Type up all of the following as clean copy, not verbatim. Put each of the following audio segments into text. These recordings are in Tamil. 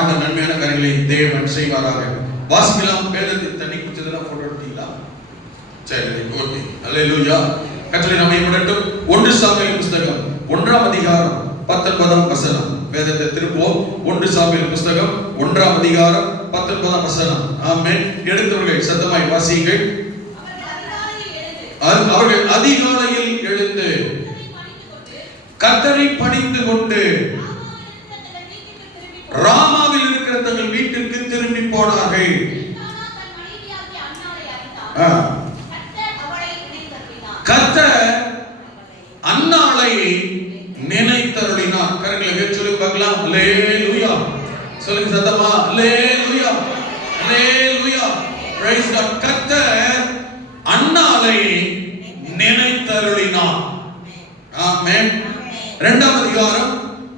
ஆண்ட நன்மையான காரியங்களை தேவன் செய்வாராக. வாசிக்கலாம். வேதத்தை தண்ணி குடிச்சதெல்லாம் போட்டோ எடுத்தீங்களா? சரி, ஓகே. அல்லேலூயா. கர்த்தரை நாமம் மகிமைப்படட்டும். 1 சாமுவேல் புத்தகம் 1ஆம் அதிகாரம் 19ஆம் வசனம். வேதத்தை திருப்போம். 1 சாமுவேல் புத்தகம் 1ஆம் அதிகாரம் 19ஆம் வசனம். ஆமென். எடுத்தவர்கள் சத்தமாய் வாசியுங்கள். அவர்கள் அதிகாலையில் எழுந்து கர்த்தரை பணிந்து கொண்டு ராமாவில் இருக்கிற தங்கள் வீட்டுக்கு திரும்பி போனார்கள். கர்த்தர் அன்னாளை நினைத்தருளினார். கரங்களை உயர்த்தி சொல்லி பார்க்கலாம். அல்லேலூயா. சொல்லுங்க சத்தமா. அல்லேலூயா. அல்லேலூயா. Praise God. கர்த்தர் அன்னாளை நினைத்தருளினார். ஆமென். 2ஆம் அதிகாரம்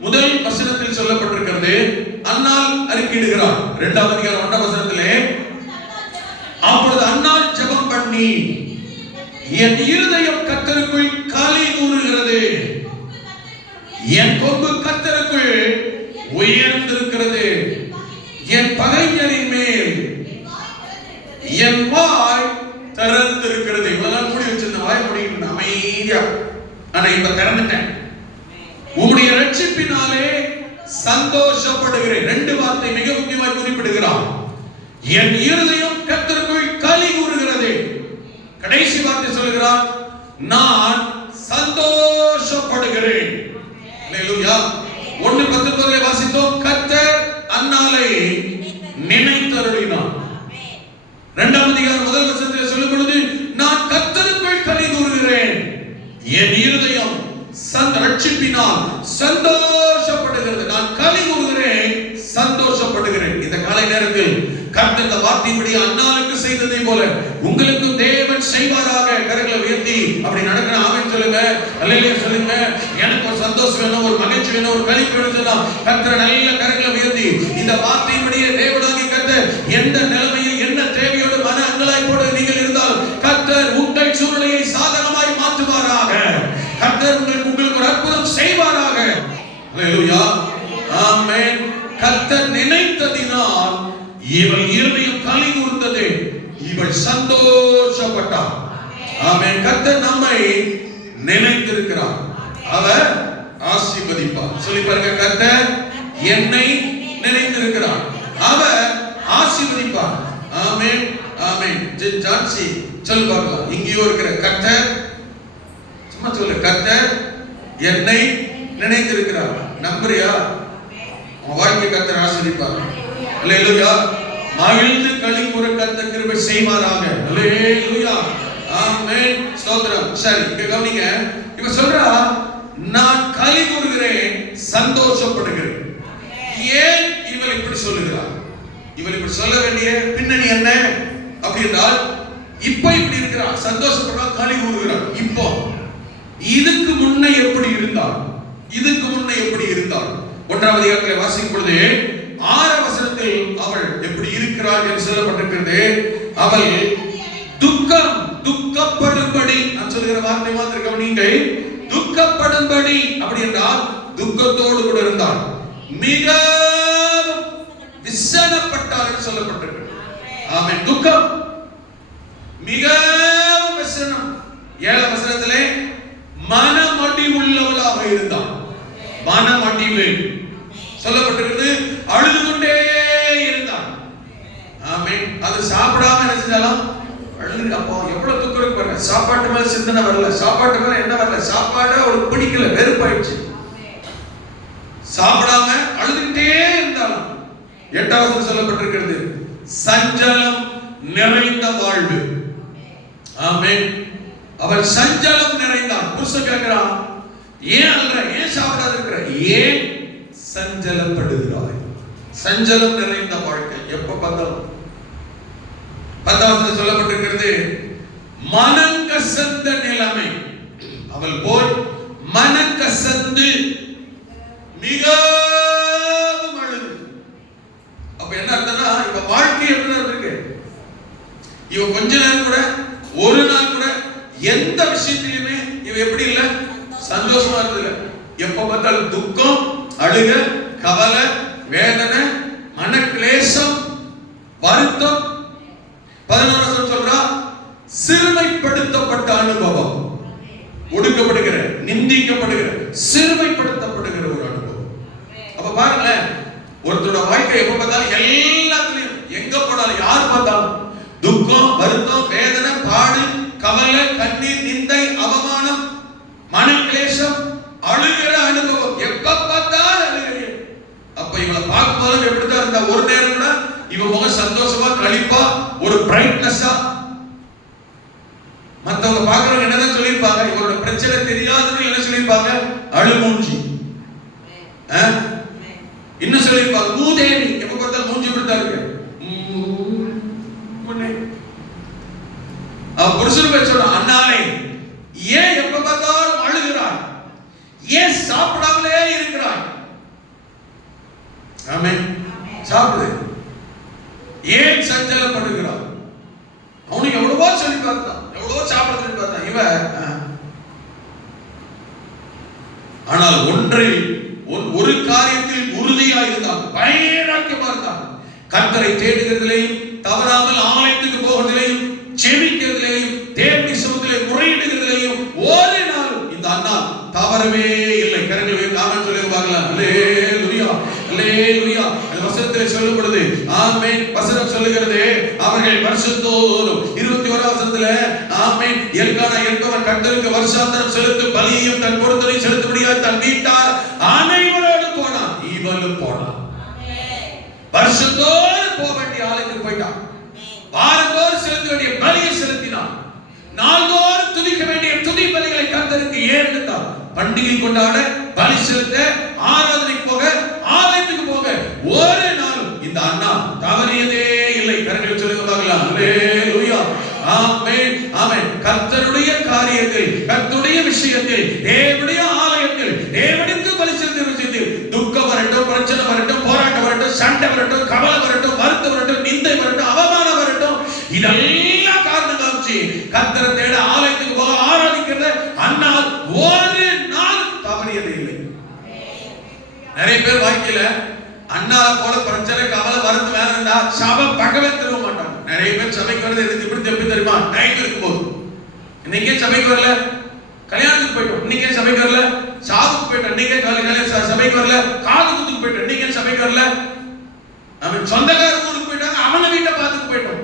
முதல் வசனத்தில் சொல்லப்பட்டிருக்கிறது. அன்னாள் அறிக்கையிடுகிறார். 2ஆம் அதிகாரம் 1ஆம் வசனத்திலே, அப்பொழுது அன்னாள் ஜெபம் பண்ணி, என் இருதயம் கர்த்தருக்குள் களி கூறுகிறது, என் கொம்பு கர்த்தருக்குள் உயர்ந்திருக்கிறது, என் பகைஞரின் மேல் என் வாய் திறந்திருக்கிறது. இவ்வளவு மூடி வச்சிருந்த வாய் மூடிட்டு அமைதியா, ஆனா இப்ப திறந்துட்டேன். உம்முடைய ரட்சிப்பினாலே சந்தோஷப்படுகிறேன். 2 வார்த்தை மிக முக்கியமாக குறிப்பிடுகிறார். என் இருதயம் கர்த்தருக்குள் களி கூறுகிறது. கடைசி வார்த்தை சொல்கிறார், நான் சந்தோஷப்படுகிறேன். அல்லேலூயா. 1:19 வாசித்தோம். கர்த்தர் அன்னாளை நினைத்தருளினார். 2ஆம் அதிகாரம் முதல் வசனத்தில் சொல்லும் பொழுது, நான் கர்த்தருக்குள் களி கூறுகிறேன், என் இருதயம் ரட்சிப்பினால் சந்தோஷப்படுகிறது. நான் களி கூறுகிறேன், சந்தோஷப்படுகிறேன். இந்த காலை நேரத்தில் கர்த்தர் இந்த வார்த்தையின்படி அன்னாளுக்கு செய்ததை போல உங்களுக்கும் தேவன் செய்வாராக. கரங்களை உயர்த்தி அப்படி நடக்கிற ஆமென் சொல்லுங்க. அல்லேலூயா சொல்லுங்க. எனக்கு ஒரு சந்தோஷம் வேணும், ஒரு மகிழ்ச்சி வேணும், ஒரு களிப்பு வேணும். கர்த்தர் நல்ல கரங்களை உயர்த்தி இந்த வார்த்தையின்படியே தேவனாகிய கர்த்தர் எந்த நிலைமையில் என்ன தேவையோடு மன அங்கலாய்ப்போடு நீங்கள் இருந்தால் கர்த்தர் உங்கள் சூழ்நிலையை சாதகமாய் மாற்றுவாராக. கர்த்தர் உங்களுக்கு ஒரு அற்புதம் செய்வாராக. அல்லேலூயா. ஆமென். கர்த்தர் நினைத்ததினால் இவள் இருதயம் களி கூர்ந்தது, இவள் சந்தோஷப்பட்டார். ஆமென். கர்த்தர் நம்மை நினைத்திருக்கிறார், அவர் ஆசீர்வதிப்பார். சொல்லி பாருங்க. கர்த்தர் என்னை நினைத்திருக்கிறார், அவர் ஆசீர்வதிப்பார். ஆமென். ஆமென். ஜான்சி சொல்லு பார்க்கலாம். இங்கேயோ இருக்கிற கர்த்தர், சும்மா சொல்லு, கர்த்தர் என்னை நினைத்திருக்கிறார். நம்புறியா? உன் வாழ்க்கை கர்த்தர் ஆசீர்வதிப்பார். அல்லேலூயா. மகிழ்ந்து களி கூற கர்த்தர் கிருபை செய்வாராக. அல்லேலூயா. ஆமென். ஸ்தோத்திரம். சரி, இங்க கவனிங்க. இவ சொல்றா, நான் களி கூறுகிறேன், சந்தோஷப்படுகிறேன். ஏன் இவள் இப்படி சொல்லுகிறார்? இவள் இப்படி சொல்ல வேண்டிய பின்னணி என்ன அப்படி என்றால், இப்ப இப்படி இருக்கிறார், சந்தோஷப்படுறா, களி கூறுகிறார். இப்போ இதுக்கு முன்ன எப்படி இருந்தார்? இதுக்கு முன்ன எப்படி இருந்தார்? 1ஆம் அதிகாரத்தில் வாசிக்கும் பொழுது 6ஆம் வசனத்தில் அவள் எப்படி இருக்கிறாள் என்று சொல்லப்பட்டிருக்கிறது. அவள் துக்கப்படும்படி, நான் சொல்லுகிற வார்த்தை மாத்திரம் நீங்கள், துக்கப்படும்படி அப்படி என்றால் துக்கத்தோடு கூட இருந்தாள், மிகவும் விசனப்பட்டாள் என்று சொல்லப்பட்டிருக்கிறது. ஆமென். துக்கம், மிகவும் விசனம். 7ஆம் வசனத்திலே மனமடிவு உள்ளவளாக இருந்தாள். மனமடிவு சொல்லப்பட்டிருக்கிறது. அழுது கொண்டே இருந்தாள். ஆமென். அது சாப்பிடாம என்ன செஞ்சாலும் அழுது. அப்போ எவ்வளவு துக்கம் இருக்கு பாருங்க. சாப்பாட்டு மேல சிந்தனை வரல, சாப்பாட்டு மேல என்ன வரல, சாப்பாடு அவளுக்கு பிடிக்கல, வெறுப்பாயிடுச்சு. சாப்பிடாம அழுதுகிட்டே இருந்தாலும் 8ஆம் வசனம் சொல்லப்பட்டிருக்கிறது, சஞ்சலம் நிறைந்த வாழ்வு. ஆமென். அவள் சஞ்சலம் நிறைந்தாள். புருஷன் கேட்கிறான், ஏன் அல்ற, ஏன் சாப்பிடாத இருக்கிற, ஏன் சஞ்சலப்படுகிறாய்? சஞ்சலம் நிறைந்த வாழ்க்கை எப்ப பார்த்தாலும். 10ஆம் வசனம் சொல்லப்பட்டிருக்கிறது, மனங்கசந்த நிலைமை. அவள் போல் மனங்கசந்து மிகவும் அழுது. அப்ப என்ன அர்த்தம்னா, இப்ப வாழ்க்கை எப்படி இருக்கு? இவ கொஞ்ச நேரம் கூட, ஒரு நாள் கூட எந்த விஷயத்திலுமே இவ எப்படி இல்ல, சந்தோஷமா இருந்தது. எப்ப பார்த்தாலும் துக்கம், அழுக, கவலை, வேதனை, மனக்லேசம், வருத்தம். 11 சொல்றா சிறுமைப்படுத்தப்பட்ட அனுபவம், ஒடுக்கப்படுகிற, நிந்திக்கப்படுகிற, சிறுமைப்படுத்தப்படுகிற ஒரு அனுபவம். அப்ப பாருங்களேன், ஒருத்தரோட வாழ்க்கை எப்ப பார்த்தாலும் எல்லாத்துலயும் எங்க போனாலும் யார் பார்த்தாலும் துக்கம், வருத்தம், வேதனை, பாடு, கவலை, கண்ணீர், நிந்தை, அவமானம், மனக்லேசம், அழுகிற அனுபவம், எப்ப பார்த்தாலும் அழுகிற. அப்ப இவளை பார்க்கும்போது எப்படித்தான் இருந்தா, ஒரு நேரம் கூட இவன் முகம் சந்தோஷமா, களிப்பா, ஒரு பிரைட்னஸா. மத்தவங்க பார்க்கறவங்க என்னதான் சொல்லியிருப்பாங்க, இவரோட பிரச்சனை தெரியாதவங்க என்ன சொல்லியிருப்பாங்க, அழுமூஞ்சி. இன்னும் சொல்லியிருப்பாங்க மூதேவி, எப்ப பார்த்தாலும் மூஞ்சி இப்படித்தான் இருக்கு. புருஷன் போய் சொல்றான், அண்ணாலே ஏன் எப்ப பார்த்தாலும் அழுகிறாய், ஏன் சாப்பிடாமலே இருக்கிறாய்? ஆமென். சாப்பிடு. ஏன் சஞ்சலப்படுகிறாய்? அவனுக்கு எவ்வளவோ சொல்லி பார்த்தான், எவ்வளவோ சாப்பிட சொல்லி பார்த்தான் இவ. ஆனால் ஒரு காரியத்தில் உறுதியாக இருந்தான், வைராக்கியமா இருந்தான். கர்த்தரை தேடுகிறதிலேயும், தவறாமல் ஆலயத்துக்கு போகிறதிலேயும், செபிக்கிறதிலேயும், தேவனுடைய சமூகத்திலே முறையிடுகிறதிலேயும் ஒரு நாள் இந்த அண்ணா தவறவே இல்லை. கரங்களை ஆமென் சொல்லி பார்க்கலாம். அல்லேலூயா, அல்லேலூயா. அந்த வசனத்திலே சொல்லப்படுது, ஆமென். வசனம் சொல்லுகிறது, அவர்கள் வருஷந்தோறும் 21 வசனத்துல ஆமென், எல்கானா என்பவன் கர்த்தருக்கு வருஷாந்தரம் செலுத்தும் பலியையும் தன் பொருத்தனை செலுத்தும்படியாக தன் வீட்டார் அனைவரோடு போனான், இவளும் போனான். வருஷந்தோறும் போக வேண்டிய ஆலயத்துக்கு போயிட்டான், வாரந்தோறும் செலுத்த வேண்டிய பலியை செலுத்தினான், நாள்தோறும் துதிக்க வேண்டிய துதி பலிகளை கர்த்தருக்கு ஏறெடுத்தார். பண்டிகை கொண்டாட, பலி செலுத்த, ஆராதனைக்கு போக, ஆலயத்துக்கு போக ஒரு நாள் இந்த அண்ணா தவறியதே இல்லை. கரங்களை சொல்லுங்க பார்க்கலாம். அல்லேலூயா, ஆமென், ஆமென். கர்த்தருடைய காரியத்தில், கர்த்தருடைய விஷயத்தில், தேவனுடைய ஆலயத்தில், தேவனுக்கு பலி செலுத்துகிற விஷயத்தில் துக்கம் வரட்டும், பிரச்சனை வரட்டும், போராட்டம் வரட்டும், சண்டை வரட்டும், கவலை வரட்டும், வருத்தம் வரட்டும், நிந்தை வரட்டும், அவமானம் வரட்டும், இதெல்லாம் காரணம் காமிச்சு கர்த்தரை தேட ஆலயத்துக்கு போக ஆராதிக்கிறத அண்ணால் ஒரு நாள் தவறியது இல்லை. நிறைய பேர் வாழ்க்கையில அண்ணால போல பிரச்சனை, கவலை, வருத்தம் வேற இருந்தா சபை பக்கமே திரும்ப மாட்டாங்க. நிறைய பேர் சபைக்கு வரது எதுக்கு இப்படி எப்படி தெரியுமா, டைம் இருக்கும்போது. இன்னைக்கே சபைக்கு வரல, கல்யாணத்துக்கு போயிட்டோம், இன்னைக்கே சபைக்கு வரல, சாவுக்கு போயிட்டோம், இன்னைக்கே சபைக்கு வரல, காது குத்துக்கு போயிட்டோம், இன்னைக்கே சபைக்கு வரல, அவன் சொந்தக்கார ஊருக்கு போயிட்டாங்க, அவன வீட்டை பார்த்துக்கு போயிட்டோம்,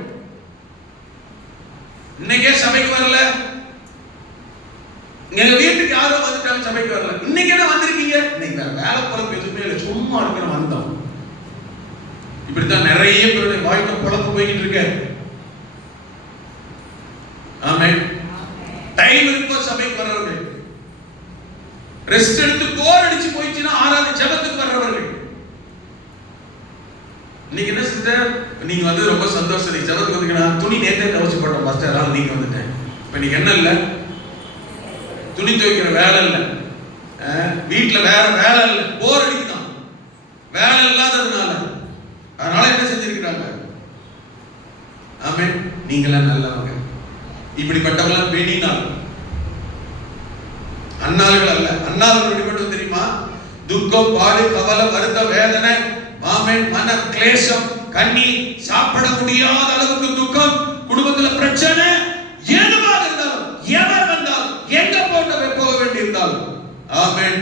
இன்னைக்கே சபைக்கு வரல, எங்க வீட்டுக்கு யாரோ வந்துட்டாங்க, சபைக்கு வரல, இன்னைக்கு என்ன வந்திருக்கீங்க, இன்னைக்கு வேலை பொழப்பு எதுவுமே இல்லை, சும்மா இருக்கணும் வந்தோம். இப்படித்தான் நிறைய பேருடைய வாழ்க்கை பொழப்பு போய்கிட்டு இருக்க. ஆமென். டைம் இருக்கும் சபைக்கு வர்றவர்கள், ரெஸ்ட் எடுத்து போர் அடிச்சு போயிடுச்சுன்னா ஆராதனை ஜெபத்துக்கு வர்றவர்கள். இன்னைக்கு என்ன சிஸ்டர், நீங்க வந்து ரொம்ப சந்தோஷம், நீங்க ஜெபத்துக்கு வந்தீங்கன்னா துணி நேத்தே துவைச்சு போட்டோம் மாஸ்டர், அதனால நீங்க வந்துட்டேன். இப்ப நீங்க என்ன இல்ல, துணி துவைக்கிற வேலை இல்ல, வீட்டுல வேற வேலை இல்ல, போர் அடிக்கலாம், வேலை இல்லாததுனால. அதனால என்ன செஞ்சிருக்கிறாங்க, ஆமென், நீங்களாம் நல்லவங்க. இப்படிப்பட்டவங்க வெளிநாள் அண்ணாள்கள் அல்ல. அண்ணாள்கள் எப்படிப்பட்டது தெரியுமா, துக்கம், பாடு, கவலை, வருத்தம், வேதனை, ஆமென், மன கிளேசம், கண்ணீர், சாப்பிட முடியாத அளவுக்கு துக்கம், குடும்பத்துல பிரச்சனை, எதுவாக இருந்தாலும், எவர் வந்தாலும், எங்க போக வேண்டியிருந்தாலும், ஆமென்,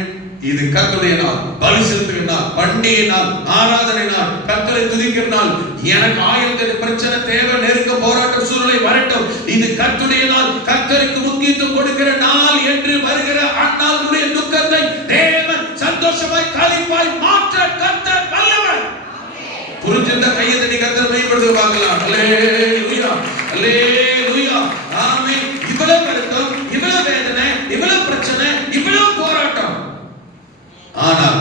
இது கர்த்தருடைய நாள், பலி செலுத்துகிற நாள், பண்டிகை நாள், ஆராதனை நாள், கர்த்தரை துதிக்கிற நாள். எனக்கு 1000 பிரச்சனை, தேவை, நெருக்க, போராட்டம், சூழ்நிலை வரட்டும், இது கர்த்தருடைய நாள், கர்த்தருக்கு முக்கியத்துவம் கொடுக்கிற நாள் என்று வருகிற அந்நாளுடைய துக்கத்தை தேவன் சந்தோஷமாய், களிப்பாய் மாற்ற கர்த்தர் வல்லவர். புரிஞ்சிருந்தா கையை தட்டி கர்த்தரை மேம்படுத்த பார்க்கலாம். அல்லேலூயா, அல்லேலூயா, ஆமென். இவ்வளவு வருத்தம், இவ்வளவு வேதனை, இவ்வளவு பிரச்சனை, இவ்வளவு போராட்டம், ஆனால்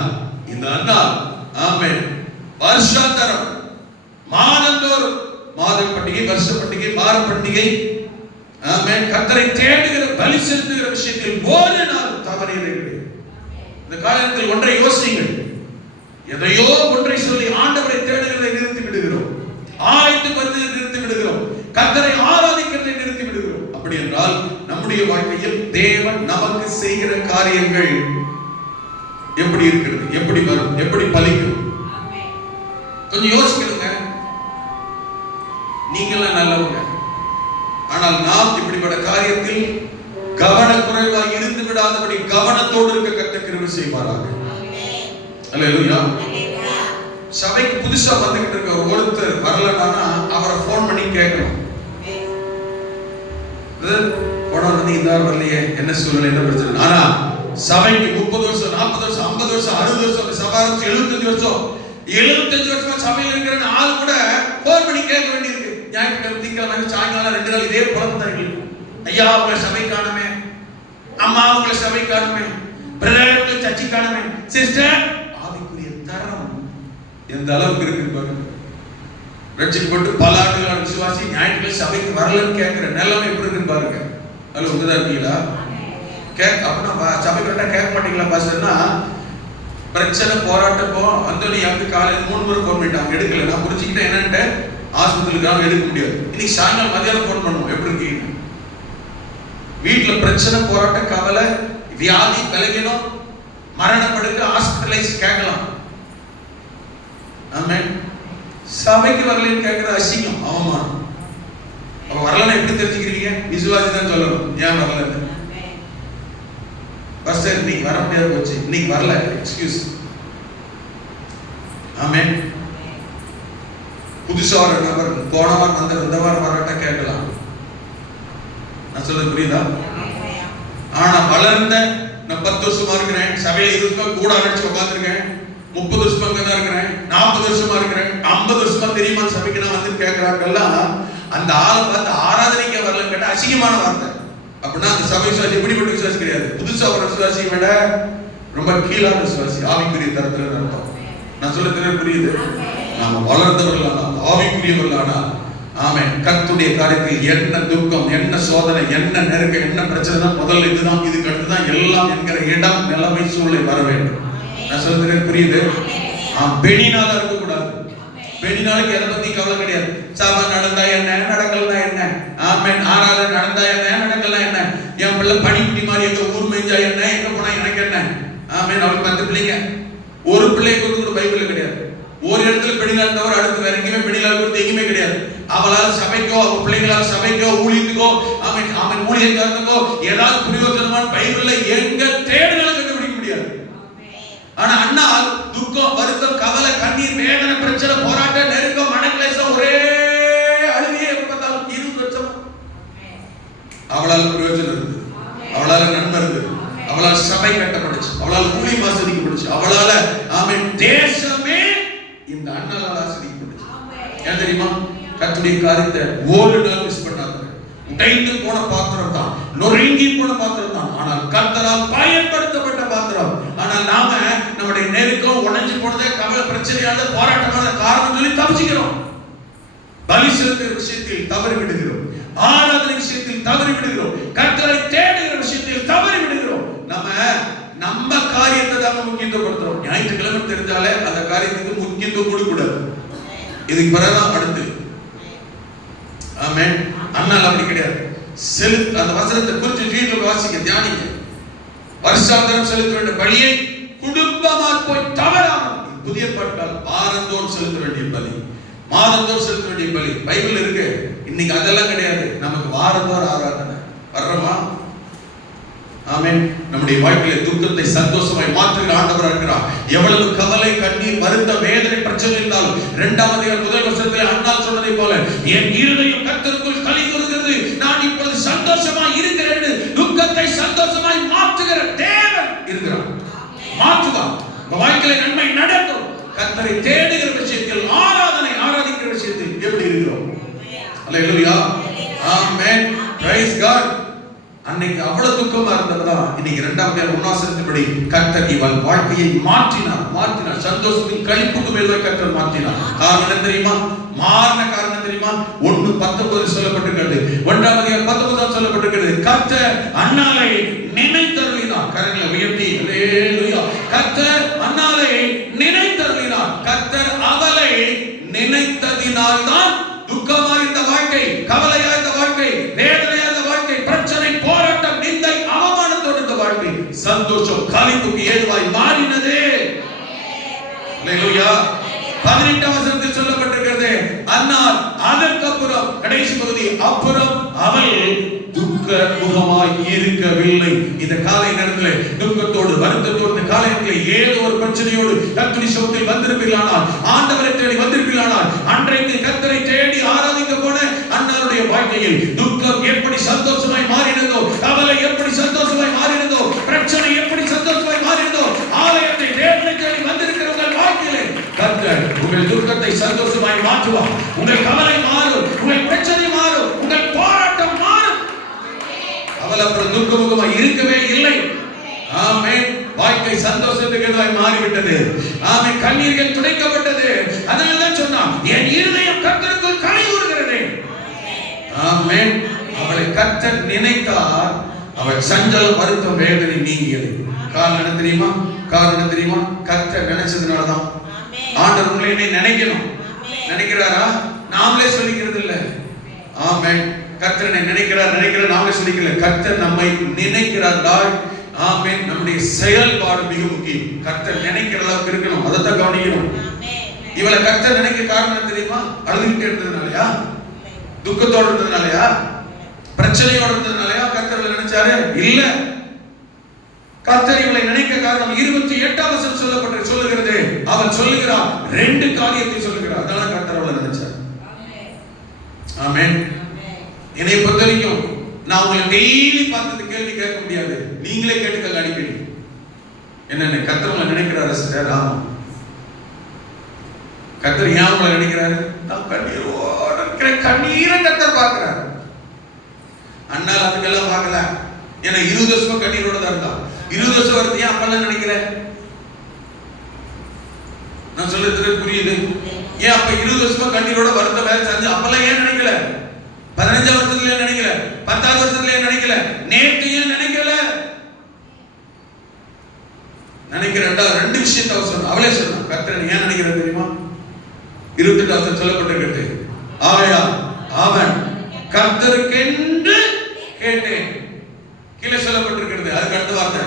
இந்த அண்ணா ஆமென் வருஷாந்தரம், மாதந்தோறும், மாத பண்டிகை, வருஷ பண்டிகை, வார பண்டிகை, ஆமென், கர்த்தரை தேடுகிற, பலி செலுத்துகிற விஷயத்தில் ஒரு நாள் தவறியது கிடையாது. இந்த காலத்தில் ஒன்றை யோசியுங்கள், எதையோ ஒன்றை சொல்லி ஆண்டவரை தேடுகிறதை நிறுத்தி விடுகிறோம், ஆலயத்துக்கு வந்து நிறுத்தி விடுகிறோம், கர்த்தரை ஆராதிக்கிறதை நிறுத்தி விடுகிறோம். அப்படி என்றால் நம்முடைய வாழ்க்கையில் தேவன் நமக்கு செய்கிற காரியங்கள் எப்படி இருக்கிறது, எப்படி வரும், எப்படி பலிக்கும்? கொஞ்சம் யோசிக்கணுங்க. நீங்களாம் நல்லவங்க, ஆனால் நாம் இப்படிப்பட்ட காரியத்தில் கவனக்குறைவாய் இருந்து விடாதபடி கவனத்தோடு இருக்க கர்த்தர் கிருபை செய்வாராக. அல்லேலூயா. சபைக்கு புதுசா வந்துகிட்டு இருக்க ஒருத்தர் வரலன்னா அவரை போன் பண்ணி கேட்கணும். போன இதார் வரலையே, என்ன சூழ்நிலை, என்ன பிரச்சனை. ஆனா சபைக்கு 30 வருஷம் 40 வருஷம் 50 வருஷம் 60 வருஷம் சபை 75 வருஷம் 75 வருஷமா சபையில் இருக்கிற ஆள் கூட போன் பண்ணி கேட்க வேண்டியிருக்கு. ஞாயிற்றுக்கிழமை திங்கக்கிழமை சாயங்காலம் 2 நாள் இதே குழப்பம் தான் எங்களுக்கு. ஐயா உங்களை சபை காணுமே, அம்மா உங்களை சபை காணுமே, பிரதர் உங்களை சர்ச்சை காணுமே, சிஸ்டர். ஆவிக்குரிய தரம் எந்த அளவுக்கு இருக்கு பாருங்க. ரட்சிக்கப்பட்டு பல ஆண்டுகள் விசுவாசி ஞாயிற்றுக்கிழமை சபைக்கு வரலன்னு கேட்கிற நிலைமை எப்படி இருக்குன்னு பாருங்க. அதுல உங்கதான் இருக்கீங்களா? அப்படின்னா சபைக்கு வரட்டா கேட்க மாட்டீங்களா பாஸ்டர்னா? பிரச்சனை போராட்டப்போ அந்தோனி எனக்கு காலையில் 3 முறை போன் பண்ணிட்டாங்க, எடுக்கல. நான் புரிஞ்சுக்கிட்டேன் என்னன்ட்டு ஆஸ்பத்திரிக்காக எடுக்க முடியாது. இன்னைக்கு சாயங்காலம் மதியானம் போன் பண்ணுவோம், எப்படி இருக்கீங்க? வீட்டுல பிரச்சனை போராட்டம் கவலை வியாதி பலவீனம் மரணப்படுக்க ஹாஸ்பிடலைஸ் கேட்கலாம். ஆமென். சபைக்கு வரலன்னு கேட்கிற அசிங்கம், அவமானம். அப்ப வரலன்னா எப்படி தெரிஞ்சுக்கிறீங்க? விசுவாசி தான் சொல்லணும் ஏன் வரலன்னு. பாஸ்டர் இன்னைக்கு வர முடியாது போச்சு, இன்னைக்கு வரல, எக்ஸ்கியூஸ். ஆமென். புதுசா ஒரு நபர் போன வாரம் வந்த இந்த வாரம் வரட்ட கேட்கலாம். நான் சொல்றது புரியுதா? ஆனா வளர்ந்த நான் 10 வருஷமா இருக்கிறேன் சபையில, 20 வருஷமா கூட அழைச்சு உட்காந்துருக்கேன், 30 வருஷமா தான் இருக்கிறேன், 40 வருஷமா இருக்கிறேன், 50 வருஷமா தெரியுமா சபைக்கு நான் வந்து கேட்கிறாங்கல்லாம். அந்த ஆளை பார்த்து ஆராதனைக்கு வரலன்னு கேட்டா அசிங்கமான வார்த்தை. அப்படின்னா அந்த சபை விசுவாசி எப்படிப்பட்ட விசுவாசி கிடையாது. புதுசா ஒரு விசுவாசியை விட ரொம்ப கீழான விசுவாசி, ஆவிக்குரிய தரத்துல அர்த்தம். நான் சொல்ல புரியுது? நாம வளர்ந்தவர்களானால் ஆவிக்குரியவர்களானால் ஆமென். கர்த்தருடைய காரியத்தில் என்ன துக்கம், என்ன சோதனை, என்ன நெருக்கம், என்ன பிரச்சனை தான் முதல்ல இதுதான், இதுக்கு அடுத்துதான் எல்லாம் என்கிற இடம் நிலைமை சூழ்நிலை வர வேண்டும். நான் சொல்றது புரியுது? பெணினால இருக்கக்கூடாது. பெணினாலுக்கு எதை பத்தி கவலை கிடையாது. சபை நடந்தா என்ன, நடக்கலன்னா என்ன, ஆமென். ஆராதனை நடந்தா என்ன, நடக்கலன்னா என்ன, என் பிள்ளை பனிக்குட்டி மாதிரி எங்க ஊர் மேய்ஞ்சா என்ன, எங்க போனா எனக்கு என்ன. ஆமென். அவளுக்கு 10 பிள்ளைங்க, ஒரு பிள்ளையை குறித்து கூட பைபிள்ல கிடையாது. ஒரு இடத்துல பெண்ணிலால் தவிர அடுத்து வேற எங்கேயுமே பெண்ணிலால் குறித்து எங்கேயுமே கிடையாது. அவளால் சபைக்கோ அவ பிள்ளைகளால் சபைக்கோ ஊழியத்துக்கோ அவன் ஊழியக்காரனுக்கோ ஏதாவது பிரயோஜனமான பைபிள்ல எங்க தேடுதலும் கண்டுபிடிக்க முடியாது. ஆனா அண்ணால் துக்கம், வருத்தம், கவலை, கண்ணீர், வேதனை, பிரச்சனை, போராட்டம், நெருக்கம், மனக்லேசம், ஒரே அழுகையை பார்த்தாலும் 20 வருஷம் அவளால் பிரயோஜனம் இருந்தது, அவளால் நன்மை இருந்தது, அவளால் சபை கட்டப்பட்டுச்சு, அவளால் ஊழியம் ஆசிரியப்பட்டுச்சு, அவளால ஆமென் தேசமே இந்த அண்ணாலால் ஆசிரியப்பட்டுச்சு. ஏன் தெரியுமா? கர்த்தருடைய காரியத்தை ஒரு நாள் மிஸ் பண்ணாத. உடைந்து போன பாத்திரம் தான், நொறுங்கி போன பாத்திரம் தான், ஆனால் கர்த்தரால் பயன்படுத்தப்பட்ட பாத்திரம். ஆனால் நாம நம்முடைய நெருக்கம், உடைஞ்சு போனதே, கவலை, பிரச்சனையானது, போராட்டமான காரணம் சொல்லி தப்பிச்சுக்கிறோம். பலி செலுத்துகிற விஷயத்தில் தவறி விடுகிறோம், ஆராதனை விஷயத்தில் தவறி விடுகிறோம், கர்த்தரை தேடுகிற விஷயத்தில் தவறி விடுகிறோம். நம்ம காரியத்தை தான் முக்கியத்துவப்படுத்துறோம். ஞாயிற்றுக்கிழமை தெரிஞ்சாலே அந்த காரியத்துக்கு முக்கியத்துவம் கொடுக்கூடாது. இதுக்கு பிறகுதான் அடுத்து. ஆமென். அண்ணால் அப்படி கிடையாது. அந்த வசனத்தை குறித்து வீட்டில் வாசிக்க தியானிங்க. வருஷாந்தரம் செலுத்த வேண்டிய பலியை குடும்பமா போய் தவறாமல், புதிய பாட்டால் வாரந்தோறும் செலுத்த வேண்டிய பலி, மாதந்தோறும் செலுத்த வேண்டிய பலி பைபிள் இருக்கு. இன்னைக்கு அதெல்லாம் கிடையாது. நமக்கு வாரந்தோறும் ஆராதனை வர்றோமா? ஆமென். நம்முடைய வாழ்க்கையில துக்கத்தை சந்தோஷமாய் மாற்றுகிற ஆண்டவராக இருக்கிறார். எவ்வளவு கவலை, கண்ணீர், வருத்தம், வேதனை, பிரச்சனை இருந்தாலும் 2ஆம் அதிகாரம் 1 வசனத்திலே அண்ணால் சொன்னதை போல என் இருதயம் கர்த்தருக்குள் களி கூறுகிறது, நான் இப்பொழுது சந்தோஷமாய் இருக்கிறேன். துக்கத்தை சந்தோஷமாய் மாற்றுகிற தேவன் இருக்கிறார். மாற்றுவார். வாழ்க்கையில நன்மை நடக்கும். கர்த்தரை தேடுகிற விஷயத்தில், ஆராதிக்கிற விஷயத்தில் எப்படி இருக்கிறோம்? அல்லேலூயா. ஆமென். Praise God. அன்னைக்கு அவ்வளவு துக்கமா இருந்ததுதான் இன்னைக்கு 2ஆம் அதிகாரம் 1 வசனத்தின்படி கர்த்தர் இவன் வாழ்க்கையை மாற்றினார். சந்தோஷத்தின் களிப்புக்கு மேல கர்த்தர் மாற்றினார். காரணம் என்ன தெரியுமா? மாறின காரணம் தெரியுமா? 1:19 சொல்லப்பட்டிருக்கிறது. 1ஆம் அதிகாரம் 19 சொல்லப்பட்டிருக்கிறது. கர்த்தர் அன்னாளை நினைத்தருளினார். கரங்களை உயர்த்தி அல்லேலூயா. கர்த்தர் அன்னாளை நினைத்தருளினார். கர்த்தர் அவளை நினைத்ததினால் தான் துக்கமா இருந்த வாழ்க்கை, கவலையா இருந்த வாழ்க்கை, வேதனையா இருந்த வாழ்க்கை, பிரச்சனை, போராட்டம், நிந்தை, அவமானத்தோடு இருந்த வாழ்க்கை சந்தோஷம், களிப்புக்கு ஏதுவாய் மாறினது. அல்லேலூயா. 18ஆம் வசனத்தில் ஆனால் அதற்கப்புறம் கடைசி பகுதி, அப்புறம் அவள் துக்க முகமாய் இருக்கவில்லை. இந்த காலை நேரத்தில் துக்கத்தோடு வருத்தத்தோடு இந்த காலை நேரத்தில் ஏதோ ஒரு பிரச்சனையோடு கர்த்தருடைய சமூகத்தில் வந்திருப்பீர்களானால், ஆண்டவரை தேடி வந்திருப்பீர்களானால், அன்றைக்கு கர்த்தரை தேடி ஆராதிக்க போன அன்னாருடைய வாழ்க்கையில் துக்கம் எப்படி சந்தோஷமாய் மாறினதோ, கவலை எப்படி சந்தோஷமாய் மாறினதோ, பிரச்சனை எப்படி சந்தோஷமாய் மாறினதோ, ஆலயத்தை தேவனை தேடி வந்திருக்கிற உங்கள் வாழ்க்கையிலே கர்த்தர் உங்கள் துக்கத்தை சந்தோஷமாய் மாற்றுவார். உங்கள் கவலை மாறும், உங்கள் பிரச்சனை மாறும், உங்கள் போராட்டம் மாறும். அவள் அப்புறம் துக்கமுகமாய் இருக்கவே இல்லை. ஆமென். வாழ்க்கை சந்தோஷத்துக்கு மாறிவிட்டது. ஆமென். கண்ணீர்கள் துடைக்கப்பட்டது. அதனால தான் சொன்னான், என் இருதயம் கர்த்தருக்குள் களி கூறுகிறது. ஆமென். அவளை கர்த்தர் நினைத்தார், அவள் சஞ்சலம் வருத்தம் வேதனை நீங்கியது. காரணம் தெரியுமா? காரணம் தெரியுமா? கர்த்தர் நினைச்சதுனாலதான். ஆண்டவர் உங்களை நினைக்கணும். நினைக்கிறாரா? நாமளே சொல்லிக்கிறது இல்ல. ஆமென். கர்த்தரை நினைக்கிறார் நாமளே சொல்லிக்கல. கர்த்தர் நம்மை நினைக்கிறார். ஆமென். நம்முடைய செயல்பாடு மிக முக்கியம். கர்த்தர் நினைக்கிற அளவுக்கு இருக்கணும். அதை தான் கவனிக்கணும். இவளை கர்த்தர் நினைக்க காரணம் தெரியுமா? அழுதுகிட்டே இருந்ததுனாலயா? துக்கத்தோடு இருந்ததுனாலயா? பிரச்சனையோடு இருந்ததுனாலயா கர்த்தர் நினைச்சாரு? இல்ல. கர்த்தர் இவளை நினைக்க காரணம் 28ஆம் வசனம் சொல்லுகிறது. அவள் சொல்லுகிறார், 2 காரியத்தை சொல்லுகிறார். அதனால கர்த்தர் அவளை நினைச்சார். ஆமென். என்னை பொறுத்த வரைக்கும் நான் உங்களை டெய்லி பார்த்து கேள்வி கேட்க முடியாது. நீங்களே கேட்டுக்கங்க அடிக்கடி. என்ன கர்த்தர் உங்களை நினைக்கிறாரு சிஸ்டர்? ஆமா. கர்த்தர் ஏன் உங்களை நினைக்கிறாரு? நான் கண்ணீரோட இருக்கிற கண்ணீரை கர்த்தர் பார்க்கிறார். அண்ணால் அதுக்கெல்லாம் பார்க்கல. ஏன்னா 20 வருஷமா கண்ணீரோட தான் இருந்தா. 20 வருஷம் வருது. ஏன் அப்பெல்லாம் நினைக்கிற? நான் சொல்றது புரியுது? ஏன் அப்ப 20 வருஷமா கண்ணீரோட வருத்த வேலை செஞ்சு அப்பெல்லாம் ஏன் நினைக்கல? 15 வருஷத்துல நினைக்கல, 10 வருஷத்துல நினைக்கல, நேற்று ஏன் நினைக்கல? நினைக்கிறேன்டா. 2 விஷயத்தை அவசரம் அவளே சொன்னான். கர்த்தர் ஏன் நினைக்கிறது தெரியுமா? 28 வருஷம் சொல்லப்பட்டிருக்கிறது. ஆகையா அவன் கர்த்தருக்கென்று கேட்டேன். கீழே சொல்லப்பட்டிருக்கிறது. அதுக்கு அடுத்த வார்த்தை,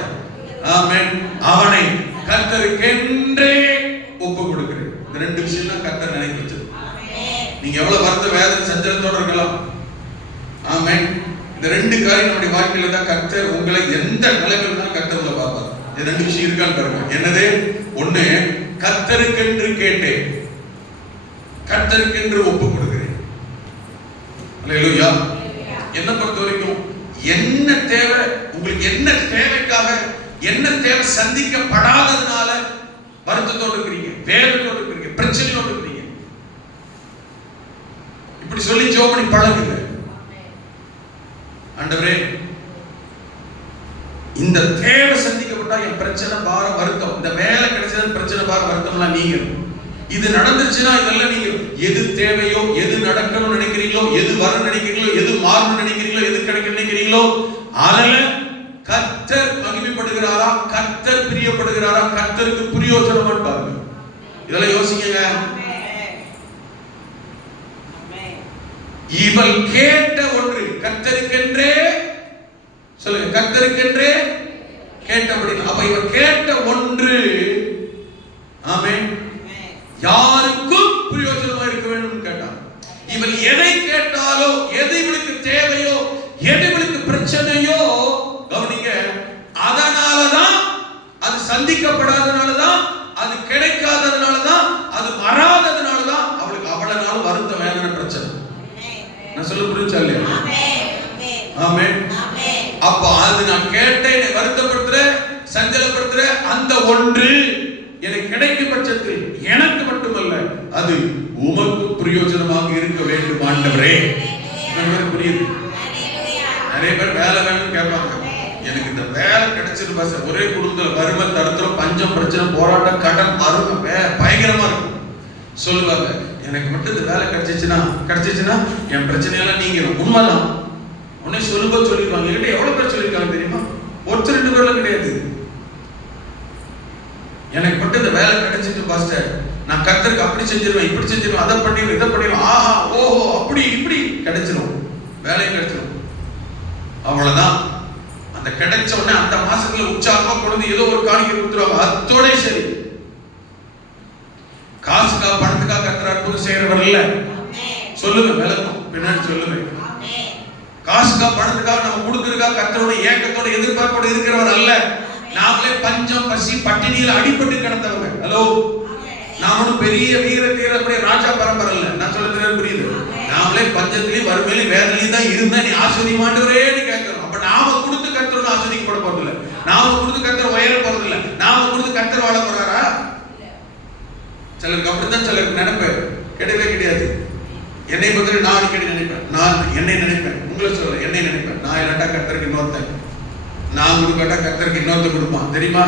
ஆமென், அவனை கர்த்தருக்கென்றே ஒப்பு கொடுக்கிறேன். இந்த 2 விஷயம் தான் கர்த்தர் நினைக்க வச்சது. நீங்க எவ்வளவு வருத்த வேதனை சஞ்சலத்தோட இருக்கலாம். ஆமென். இந்த 2 காரியம் நம்முடைய வாழ்க்கையில தான் கர்த்தர் உங்களை எந்த நிலைமையில தான் கர்த்தர் உங்களை பார்ப்பார். இந்த 2 விஷயம் இருக்கான்னு பாருங்க. என்னது? ஒண்ணு, கர்த்தருக்கென்று கேட்டேன், கர்த்தருக்கென்று ஒப்பு கொடுக்கிறேன். அல்லேலூயா. என்ன பொறுத்த வரைக்கும் என்ன தேவை உங்களுக்கு, என்ன தேவைக்காக, என்ன தேவை சந்திக்கப்படாததுனால வருத்தத்தோடு இருக்கிறீங்க, வேதனையோடு இருக்கிறீங்க, பிரச்சனையோடு இருக்கிறீங்க. இப்படி சொல்லி ஜெபம் பண்ணி பழகுங்க. ஆண்டவரே, இந்த தேவை சந்திக்கப்பட்டா என் பிரச்சனை பாரம் வருத்தம், இந்த வேலை கிடைச்சது பிரச்சனை பாரம் வருத்தம்லாம் நீங்க, இது நடந்துச்சுன்னா இதெல்லாம் நீங்க எது தேவையோ, எது நடக்கணும்னு நினைக்கிறீங்களோ, எது வர நினைக்கிறீங்களோ, எது மாறணும்னு நினைக்கிறீங்களோ, எது கிடைக்க நினைக்கிறீங்களோ, அதுல கர்த்தர் மகிமைப்படுகிறாரா, கர்த்தர் பிரியப்படுகிறாரா, கர்த்தருக்கு பிரயோஜனமா பாருங்க. இதெல்லாம் யோசிங்க. இவள் கேட்ட ஒன்று கர்த்தருக்கென்றே, சொல்லுங்க, கர்த்தருக்கென்றே கேட்டபடி. அப்ப இவள் கேட்ட ஒன்று, ஆமென், யாருக்கும் பிரயோஜனமா இருக்க வேண்டும் கேட்டார். இவள் எதை கேட்டாலோ, எது இவளுக்கு தேவையோ, எது இவளுக்கு பிரச்சனையோ, கவனிங்க, அதனாலதான், அது சந்திக்கப்படாதனாலதான், அது கிடைக்காததுனாலதான், அது வராததுனாலதான் அவளுக்கு அவ்வளவு நாள் வருத்த வேதனை பிரச்சனை. நான் சொல்ல புரிஞ்சா இல்லையா? ஆமென். அப்ப அது நான் கேட்டேன், வருத்தப்படுத்துற, சஞ்சலப்படுத்துற அந்த ஒன்று எனக்கு கிடைக்கும் பட்சத்தில் எனக்கு மட்டுமல்ல, அது உமக்கு பிரயோஜனமாக இருக்க வேண்டும் ஆண்டவரே. புரியுது? நிறைய பேர் வேலை வேணும்னு கேட்பாங்க. எனக்கு இந்த வேலை கிடைச்சிட்டு பாஸ், ஒரே குடும்பத்துல வறுமை, தடுத்துறோம், பஞ்சம், பிரச்சனை, போராட்டம், கடன், வறுமை பயங்கரமா இருக்கும். சொல்லுவாங்க, எனக்கு மட்டும் இந்த வேலை கிடைச்சிச்சுன்னா என் பிரச்சனையெல்லாம் நீங்கிடும். உண்மைதான். உன்னை சொல்லும்போது சொல்லிடுவாங்க. என்கிட்ட எவ்வளவு பேர் சொல்லியிருக்காங்க தெரியுமா? 1-2 பேர்லாம் கிடையாது. எனக்கு மட்டும் இந்த வேலை கிடைச்சிட்டு பாஸ்டர், நான் கர்த்தருக்கு அப்படி செஞ்சிருவேன், இப்படி செஞ்சிருவேன், அதை பண்ணிடுவேன், இதை பண்ணிடுவேன், ஆஹா ஓஹோ அப்படி இப்படி கிடைச்சிடும், வேலையும் கிடைச்சிடும். அவ்வளவுதான். அந்த கிடைச்ச உடனே அந்த மாசத்துல உற்சாகமா கொண்டு ஏதோ ஒரு காணிக்கை கொடுத்துருவாங்க. அத்தோட சரி. காசுக்கா பணத்துக்காக கர்த்தர் அற்புதம் செய்யறவர் இல்ல. சொல்லுங்க, விளக்கம் பின்னாடி சொல்லுவேன். காசுக்கா பணத்துக்காக நம்ம கொடுக்கறதுக்கா கர்த்தரோட ஏக்கத்தோட எதிர்பார்ப்போட இருக்கிறவர் அல்ல. நாமளே பஞ்சம் பசி பட்டினியில் அடிபட்டு கிடந்தவங்க. ஹலோ, நாமளும் பெரிய வீர தீரப்படி ராஜா பரம்பரை இல்ல. நான் சொல்றது புரியுது? நாமளே பஞ்சத்திலையும் வறுமையிலையும் வேதனையும் தான் இருந்தா நீ ஆசீர்வதிமாண்டவரேன்னு கேட்கிறோம். அப்ப நாம கொடுத்து கர்த்தரோட ஆசீர்வதிக்கப்பட போறது இல்ல. நாம கொடுத்து கர்த்தர் உயர போறது இல்ல. நாம கொடுத்து கர்த்தர் வாழ போறாரா? சிலருக்கு அப்படித்தான் சிலருக்கு நினைப்பு கிடையவே கிடையாது. என்னை பத்தி நான் அடிக்கடி நினைப்பேன். நான் என்னை நினைப்பேன், உங்களை சொல்ல என்னை நினைப்பேன். நான் இல்லாட்டா கர்த்தருக்கு இன்னொருத்தன், நான் கொடுக்காட்டா கர்த்தருக்கு இன்னொருத்த கொடுப்பான் தெரியுமா?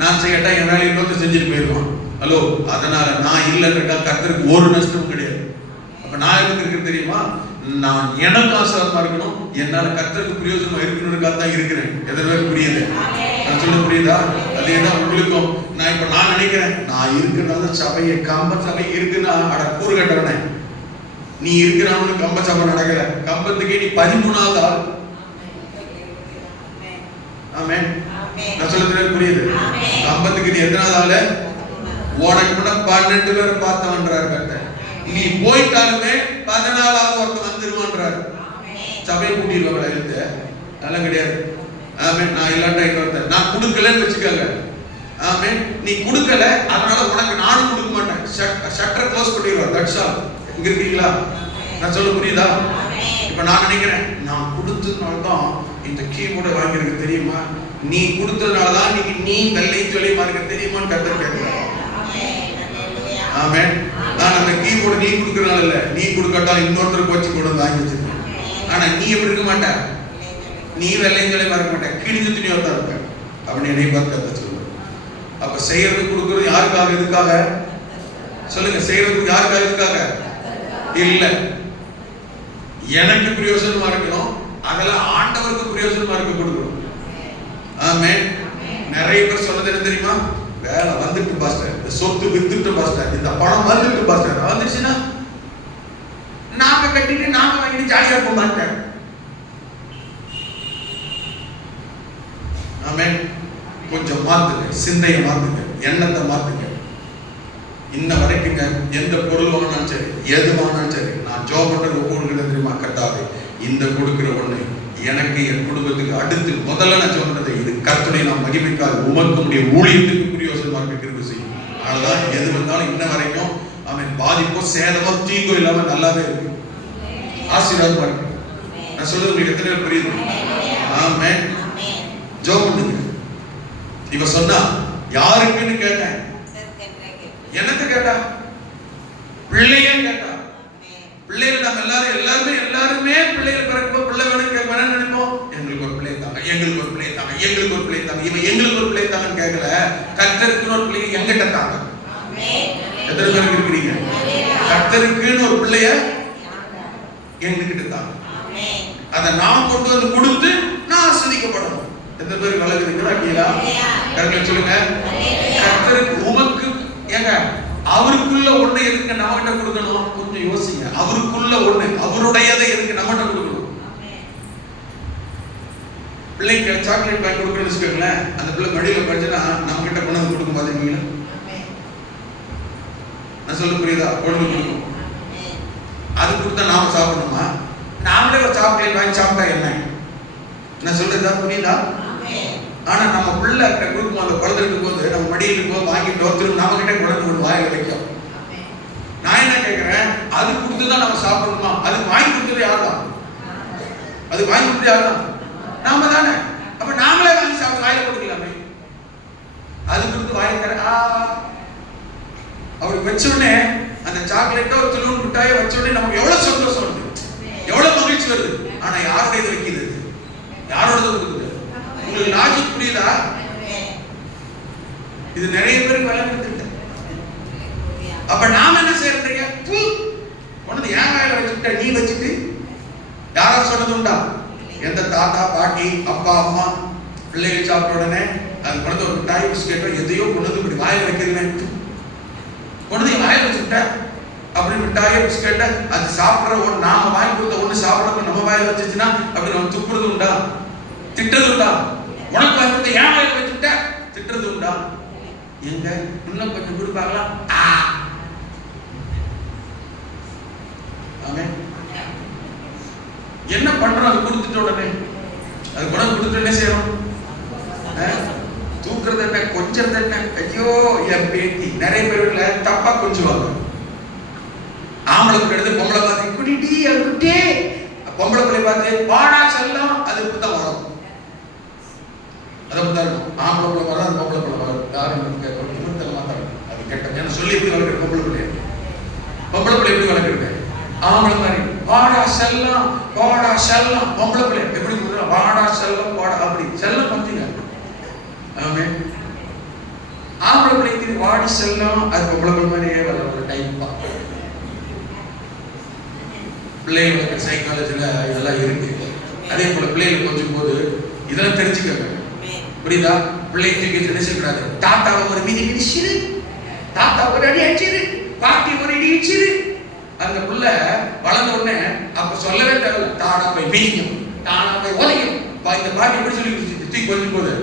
நான் செய்யட்டா என் வேலை இன்னொருத்த செஞ்சுட்டு போயிடுவான். ஹலோ, அதனால நான் இல்லைன்றக்கா கர்த்தருக்கு ஒரு நஷ்டமும் கிடையாது. அப்ப நான் எதுக்கு இருக்கு தெரியுமா? நான் எனக்கு ஆசீர்வாதமா இருக்கணும், என்னால கர்த்தருக்கு பிரயோஜனமா இருக்கணும்னுக்காக தான் இருக்கிறேன். எதனால புரியுது? நான் சொல்ல புரியுதா? அதேதான் உங்களுக்கும். நான் இப்ப நான் நினைக்கிறேன், நான் இருக்கிறனால சபையை கம்ப சபை இருக்குன்னா அட கூறு கட்டுறனே, நீ இருக்கிறவனு கம்ப சபை நடக்கல, கம்பத்துக்கே நீ 13வது ஆள். ஆமென். நான் சொல்றது புரியுது? கம்பத்துக்கு நீ எத்தனாவது ஆளு? உனக்கு கூட 12 பேரை பார்த்தவன்றார் கர்த்தர். நீ போயிட்டாலுமே 14வது ஒருத்தன் வந்துருவான்றார். சபையை கூட்டிடுவாங்களா? எழுத்து அதெல்லாம் கிடையாது. ஆமென். நான் இல்லாட்டா இன்னொருத்தன் நான் கொடுக்கலன்னு வச்சுக்கோங்க. ஆமென். நீ கொடுக்கல, அதனால உனக்கு நானும் கொடுக்க மாட்டேன். ஷட்டர் க்ளோஸ் பண்ணிடுவார். That's all. இங்க இருக்கீங்களா? நான் சொல்ல புரியுதா? இப்ப நான் நினைக்கிறேன், நான் கொடுத்ததுனால தான் இந்த கீபோர்டை வாங்கியிருக்கு தெரியுமா? நீ கொடுத்ததுனால தான் நீ வெள்ளை சொல்லியமா இருக்க தெரியுமான்னு கர்த்தர் கேட்கிறார். ஆமென். நான் அந்த கீபோர்டு நீ கொடுக்கறனால இல்ல, நீ கொடுக்கட்டா இன்னொருத்தருக்கு வச்சு கொண்டு வாங்கி வச்சிருக்கேன். ஆனா நீ எப்படி இருக்க மாட்ட, நீ வெள்ளை சொல்லியமா இருக்க மாட்டேன், கிழிஞ்ச துணியா தான் இருக்க அப்படின்னு என்னை பார்த்து கர்த்தர் சொல்லுவார். அப்ப செய்யறது கொடுக்கறது யாருக்காக? எதுக்காக சொல்லுங்க? செய்யறதுக்கு யாருக்காக? எதுக்காக இல்ல, எனக்கு பிரயோஜனமா இருக்கணும், அதெல்லாம் ஆண்டவருக்கு பிரயோஜனமா இருக்க கொடுக்கணும். ஆமென். நிறைய பேர் சொன்னது என்ன தெரியுமா? வேலை வந்துட்டு பாஸ்டர், இந்த சொத்து வித்துட்டு பாஸ்டர், இந்த பணம் வந்துட்டு பாஸ்டர், வந்துச்சுன்னா நாம கட்டிட்டு நாம வாங்கிட்டு ஜாலியா இருக்க மாட்டேன். ஆமென். கொஞ்சம் மாத்துங்க, சிந்தையை மாத்துங்க, எண்ணத்தை மாத்துங்க. இன்ன வரைக்குங்க எந்த பொருள் வாங்கினாலும் சரி, எது வாங்கினாலும் சரி, நான் ஜோப் பண்றது ஒவ்வொரு தெரியுமா? கட்டாது இந்த கொடுக்கிற ஒண்ணு எனக்கு என் குடும்பத்துக்கு அடுத்து முதல்ல நான் சொன்னது, இது கர்த்தருடைய நாம் மகிமைக்காக உமக்குடைய ஊழியத்துக்கு பிரயோஜனமா கிருபை செய்யும். அதனால எது வந்தாலும் இன்ன வரைக்கும் அவன் பாதிப்போ சேதமோ தீங்கோ இல்லாம நல்லாவே இருக்கு, ஆசீர்வாதமா இருக்கு. நான் சொல்றது உங்களுக்கு எத்தனை பேர் புரியுது? ஆமென். ஜோப் பண்ணுங்க. இவ சொன்னா யாருக்குன்னு கேட்டேன், எனக்கு கேட்டா, பிள்ளையே கேட்டா. பிள்ளைகள் நம்ம எல்லாருமே பிள்ளைகள் பிறக்கும், பிள்ளை வேணும் நினைப்போம். எங்களுக்கு ஒரு பிள்ளை தாங்க, எங்களுக்கு ஒரு பிள்ளை தாங்க, எங்களுக்கு ஒரு பிள்ளை தாங்க. இவன் எங்களுக்கு ஒரு பிள்ளை தாங்கன்னு கேட்கல, கர்த்தருக்குன்னு ஒரு பிள்ளைங்க எங்கிட்ட தாங்க. எத்தனை பேருக்கு இருக்கிறீங்க? கர்த்தருக்குன்னு ஒரு பிள்ளைய எங்ககிட்ட தாங்க. அதை நான் கொண்டு வந்து கொடுத்து நான் ஆசீர்வதிக்கப்படணும். எத்தனை பேருக்கு வழக்கு இருக்கிறா? கர்த்தர் சொல்லுங்க. கர்த்தருக்கு உமக்கு ஏங்க அவருக்குள்ள ஒண்ணு எதுக்கு நம்மகிட்ட கொடுக்கணும்? கொஞ்சம் யோசிங்க. அவருக்குள்ள ஒண்ணு, அவருடையதை எதுக்கு நம்மகிட்ட கொடுக்கணும்? பிள்ளைக்கு சாக்லேட் வாங்கி கொடுக்கணும்னு வச்சுக்கோங்களேன், அந்த பிள்ளை மடியில படிச்சுன்னா நம்ம கிட்ட கொண்டு வந்து கொடுக்கும் பாத்தீங்களா? நான் சொல்ல புரியுதா? கொண்டு கொடுக்கும். அது கொடுத்தா நாம சாப்பிடணுமா? நாமளே ஒரு சாக்லேட் வாங்கி சாப்பிட்டா என்ன? நான் சொல்றதா புரியுதா? ஆனா நம்ம பிள்ளை கொடுக்கும், அந்த குழந்தை இருக்கும் போது நம்ம மடியில் இருக்கும் வாங்கிட்டு திரும்ப நம்ம கிட்ட குழந்தை வாயில வைக்கும். நான் என்ன கேட்கிறேன், அது கொடுத்துதான் நம்ம சாப்பிடணுமா? அது வாங்கி கொடுத்தது யாருதான்? அது வாங்கி கொடுத்தது யாருதான்? நாம தானே. அப்ப நாமளே வாங்கி சாப்பிட்டு வாயில கொடுக்கலாமே. அது கொடுத்து வாயை தர அவருக்கு வச்ச உடனே அந்த சாக்லேட்டோ துளூன் மிட்டாயை வச்ச உடனே நமக்கு எவ்வளவு சந்தோஷம் வருது, எவ்வளவு மகிழ்ச்சி வருது. ஆனா யாருடைய இது வைக்கிறது? யாரோட கொடுக்குது? உங்களுக்கு லாஜிக் புரியுதா? இது நிறைய பேருக்கு விளங்குது. அப்ப நாம என்ன செய்யறீங்க? உனது ஏன் வாயில வச்சுட்ட, நீ வச்சுட்டு யாரா சொன்னது உண்டா? எந்த தாத்தா பாட்டி அப்பா அம்மா பிள்ளைகள் சாப்பிட்ட உடனே அது கொண்டு ஒரு மிட்டாய் பிஸ்கெட்டோ எதையோ கொண்டு இப்படி வாயில வைக்கிறேன், கொண்டு வாயில வச்சுட்ட அப்படி மிட்டாயோ பிஸ்கெட்ட அது சாப்பிட்ற ஒன்று நாம வாங்கி கொடுத்த ஒண்ணு சாப்பிட நம்ம வாயில வச்சுச்சுன்னா அப்படி நம்ம துப்புறது உண்டா? திட்டுறது உண்டா? உனக்கு வாங்கி ஏன் வாயில வச்சுட்ட திட்டுறது உண்டா? எங்க இன்னும் கொஞ்சம் கொடுப்பாங்களா? ஆமென். பண்றோம்? அது கொடுத்துட்ட உடனே, அது குணம் கொடுத்துட்டு என்ன செய்யறோம்? தூக்குறது என்ன, கொஞ்சம் என்ன? ஐயோ என் பேத்தி. நிறைய பேர்ல தப்பா கொஞ்சுவாங்க. ஆம்பளை எடுத்து பொம்பளை பார்த்து குடிடி குட்டே, பொம்பளை பிள்ளை பார்த்து வாடா செல்லம், அது இப்படிதான் வரும். அதை பத்தி இருக்கும். ஆம்பளை பிள்ளை வரும், அது பொம்பளை பிள்ளை வரும். யாரும் மாத்தாங்க. அது கெட்ட. ஏன்னா சொல்லி எப்படி வளர்க்குற பொம்பளை பிள்ளைய, பொம்பளை பிள்ளை எப்படி வளர்க்குறது? ஆம்பளை மாதிரி வாடா செல்லம், வாடா செல்லம். பொம்பளை பிள்ளை எப்படி சொல்ற? வாடா செல்லம், வாடா. அப்படி செல்லம் கொஞ்சிங்க. ஆமென். ஆம்பளை பிள்ளைக்கு வாடி செல்லம், அது பொம்பளை பிள்ளை மாதிரியே வளர்ற டைப்பா. பிள்ளைகளுக்கு சைக்காலஜில இதெல்லாம் இருக்கு. அதே போல பிள்ளைகள் கொஞ்சம் போது இதெல்லாம் தெரிஞ்சுக்கங்க. புரியுதா? பிள்ளைக்கு தூக்கி நினைச்சிருக்காது. தாத்தாவை ஒரு மிதி மிதிச்சிரு, தாத்தா ஒரு அடி அடிச்சிரு, பாட்டி ஒரு அடி அடிச்சிரு. அந்த புள்ள வளர்ந்த உடனே அப்ப சொல்லவே தேவையில்ல, தானா போய் மிதிக்கும், தானா போய் உதைக்கும். இந்த பாட்டி எப்படி சொல்லி தூக்கி கொஞ்சம் போது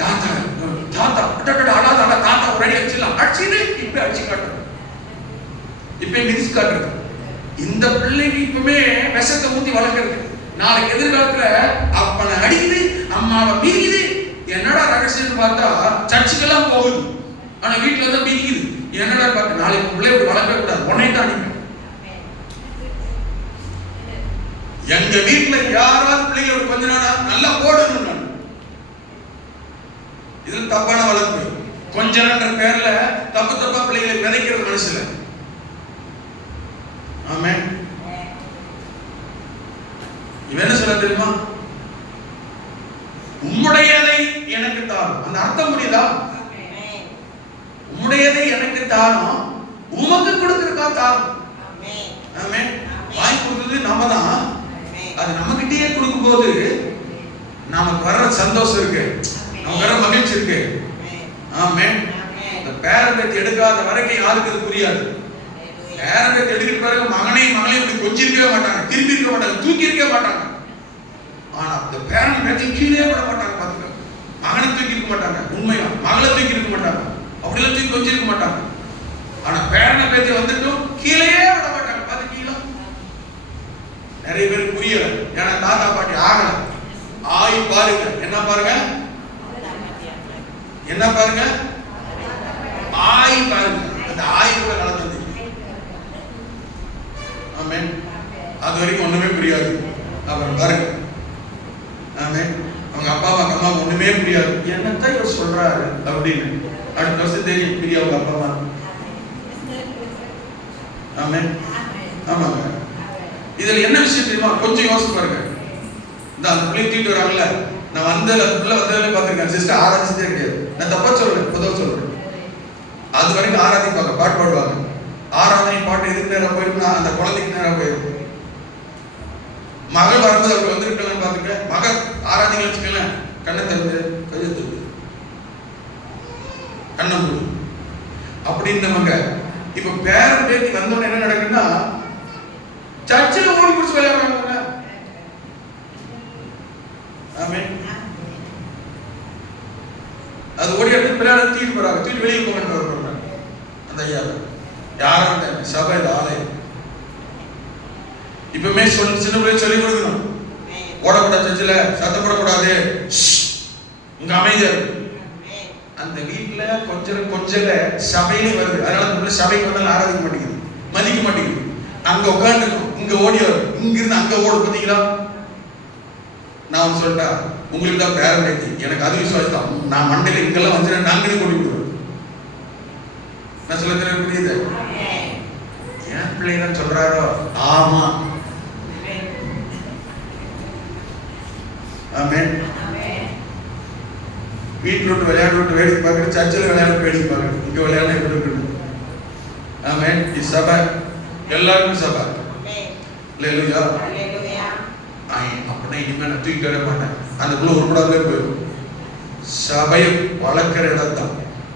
தாத்தா தாத்தா அடாத தாத்தா ஒரு அடி அடிச்சிடலாம், அடிச்சிரு, இப்ப அடிச்சு காட்டுறது, இப்ப மிதிச்சு காட்டுறது. இந்த பிள்ளைக்கு இப்பவுமே விஷத்தை ஊத்தி வளர்க்கறது. நாளைக்கு எதிர்காலத்துல அப்பனை அடிக்குது, அம்மாவை மீக்குது. என்னடா ரகசியம் பார்த்தா சர்ச்சுக்கெல்லாம் போகுது, ஆனா வீட்டுல தான் மீக்குது. என்னடா பார்த்து நாளைக்கு பிள்ளை வளர்க்க கூடாது, உடனே தான் அடிப்பேன். எங்க வீட்டுல யாராவது பிள்ளைகள் கொஞ்ச நாள் நல்லா போடணும். நான் இதுல தப்பான வளர்ப்பு. கொஞ்ச நாள் பேர்ல தப்பு தப்பா பிள்ளைகளை விதைக்கிறது மனசுல. ஆமென். இவன் என்ன சொல்ல தெரியுமா? உம்முடையதை எனக்கு தாரும். அந்த அர்த்தம் புரியுதா? உம்முடையதை எனக்கு தாரும், உமக்கு கொடுத்திருக்கா தாரும். ஆமென். வாங்கி கொடுத்தது நம்ம தான். அது நம்ம கிட்டயே கொடுக்கும் போது நமக்கு வர்ற சந்தோஷம் இருக்கு, நமக்கு வர்ற மகிழ்ச்சி இருக்கு. ஆமென். இந்த பேரம்பேத்தி எடுக்காத வரைக்கும் யாருக்கு அது புரியாது. பேரம்பேத்தி எடுக்கிட்டு பிறகு மகனையும் மகளையும் இப்படி கொஞ்சிருக்கவே மாட்டாங்க, திரும்பி இருக்க மாட்டாங்க, தூக்கி இருக்க மாட்டாங்க. ஆனா இந்த பேரம்பேத்தி கீழே விட மாட்டாங்க. பாத்துக்க, மகனை தூக்கி இருக்க மாட்டாங்க, உண்மையா மகளை தூக்கி இருக்க மாட்டாங்க, அப்படிலாம் தூக்கி கொஞ்சிருக்க மாட்டாங்க. ஆனா பேரனை பேத்தி வந்துட்டும் கீழே விட மாட்டாங்க. பாத்துக்கீங்களா? நிறைய பேருக்கு புரியல. ஏன்னா தாத்தா பாட்டி ஆகல. ஆய் பாருங்க, என்ன பாருங்க, என்ன பாருங்க, ஆய் பாருங்க. அந்த ஆய் கூட கலந்து. ஆமென். அது வரைக்கும் ஒண்ணுமே புரியாது. அப்புறம் பாருங்க, ஆமென், அவங்க அப்பா அம்மா ஒண்ணுமே புரியாது. என்னத்தான் இவர் சொல்றாரு அப்படின்னு அடுத்த வருஷம் தெரியும் புரிய அவங்க அப்பா அம்மா. ஆமென். ஆமாங்க. இதுல என்ன விஷயம் தெரியுமா? கொஞ்சம் யோசிச்சு பாருங்க. இந்த அந்த பிள்ளை தூக்கிட்டு வராங்கல்ல, நான் வந்ததுல பார்த்திருக்கேன். சிஸ்டர் ஆராதிச்சதே கிடையாது. நான் தப்பா சொல்றேன், பொதுவாக சொல்றேன். அது வரைக்கும் ஆராதிப்பாங்க, பாட்டு பாடுவாங்க. ஆராதனை பாட்டு எதுக்கு நேரம் போயிருந்தா அந்த குழந்தைக்கு நேரம் போயிருக்கும். மகள் வரும்போது அவர் வந்திருக்கலாம் பாத்துக்க. மகள் ஆராதனை வச்சுக்கல, கண்ணை திறந்து கையை தூக்கு, கண்ணை மூடு அப்படின்னவங்க. இப்ப பேரன் பேத்தி வந்தோன்னு என்ன நடக்குன்னா, சர்ச்சில் ஓடி பிடிச்சி விளையாடுறாங்க. ஆமென். அது ஓடி எடுத்து விளையாட தூக்கிட்டு போறாங்க, தூக்கிட்டு வெளியே போகணும் வர்றாங்க. அந்த ஐயா யாரும் சபை ஆலயம் இப்பவுமே சின்ன பிள்ளை சொல்லி கொடுக்கணும். ஓடக்கூடாது, சர்ச்சில் சத்தம் போடக்கூடாது, இங்க அமைதியா இருக்கு. அந்த வீட்டுல கொஞ்சம் சபையிலே வருது. அதனால அந்த பிள்ளை சபைக்கு வந்தாலும் ஆராதிக்க மாட்டேங்குது, மதிக்க மாட்டேங்குது. அங்க உட்காந்து இங்க ஓடி வரும், இங்க இருந்து அங்க ஓடு. பாத்தீங்களா? நான் சொல்லிட்டா உங்களுக்கு தான் பேரன் பேத்தி, எனக்கு அது விசுவாசம் தான். நான் மண்டையில இங்கெல்லாம் வந்து நாங்களே கொண்டு விடுவேன். நான் சொல்ல தெரிய புரியுது? என் பிள்ளைதான் சொல்றாரோ? ஆமா. ஆமென். வீட்டுல விட்டு விளையாட விட்டு வேடிக்கை பார்க்கணும், சர்ச்சில் விளையாட வேடிக்கை பார்க்கணும், இங்க விளையாட எப்படி இருக்கணும். ஆமென். இது சபை, எல்லாருக்கும் சபை. அல்லேலூயா. அப்படின்னா இனிமே நான் தூக்கிட்டு வர மாட்டேன். அந்த குழு உருப்படாதே போயிடும். சபையை வளர்க்கிற இடம் தான்,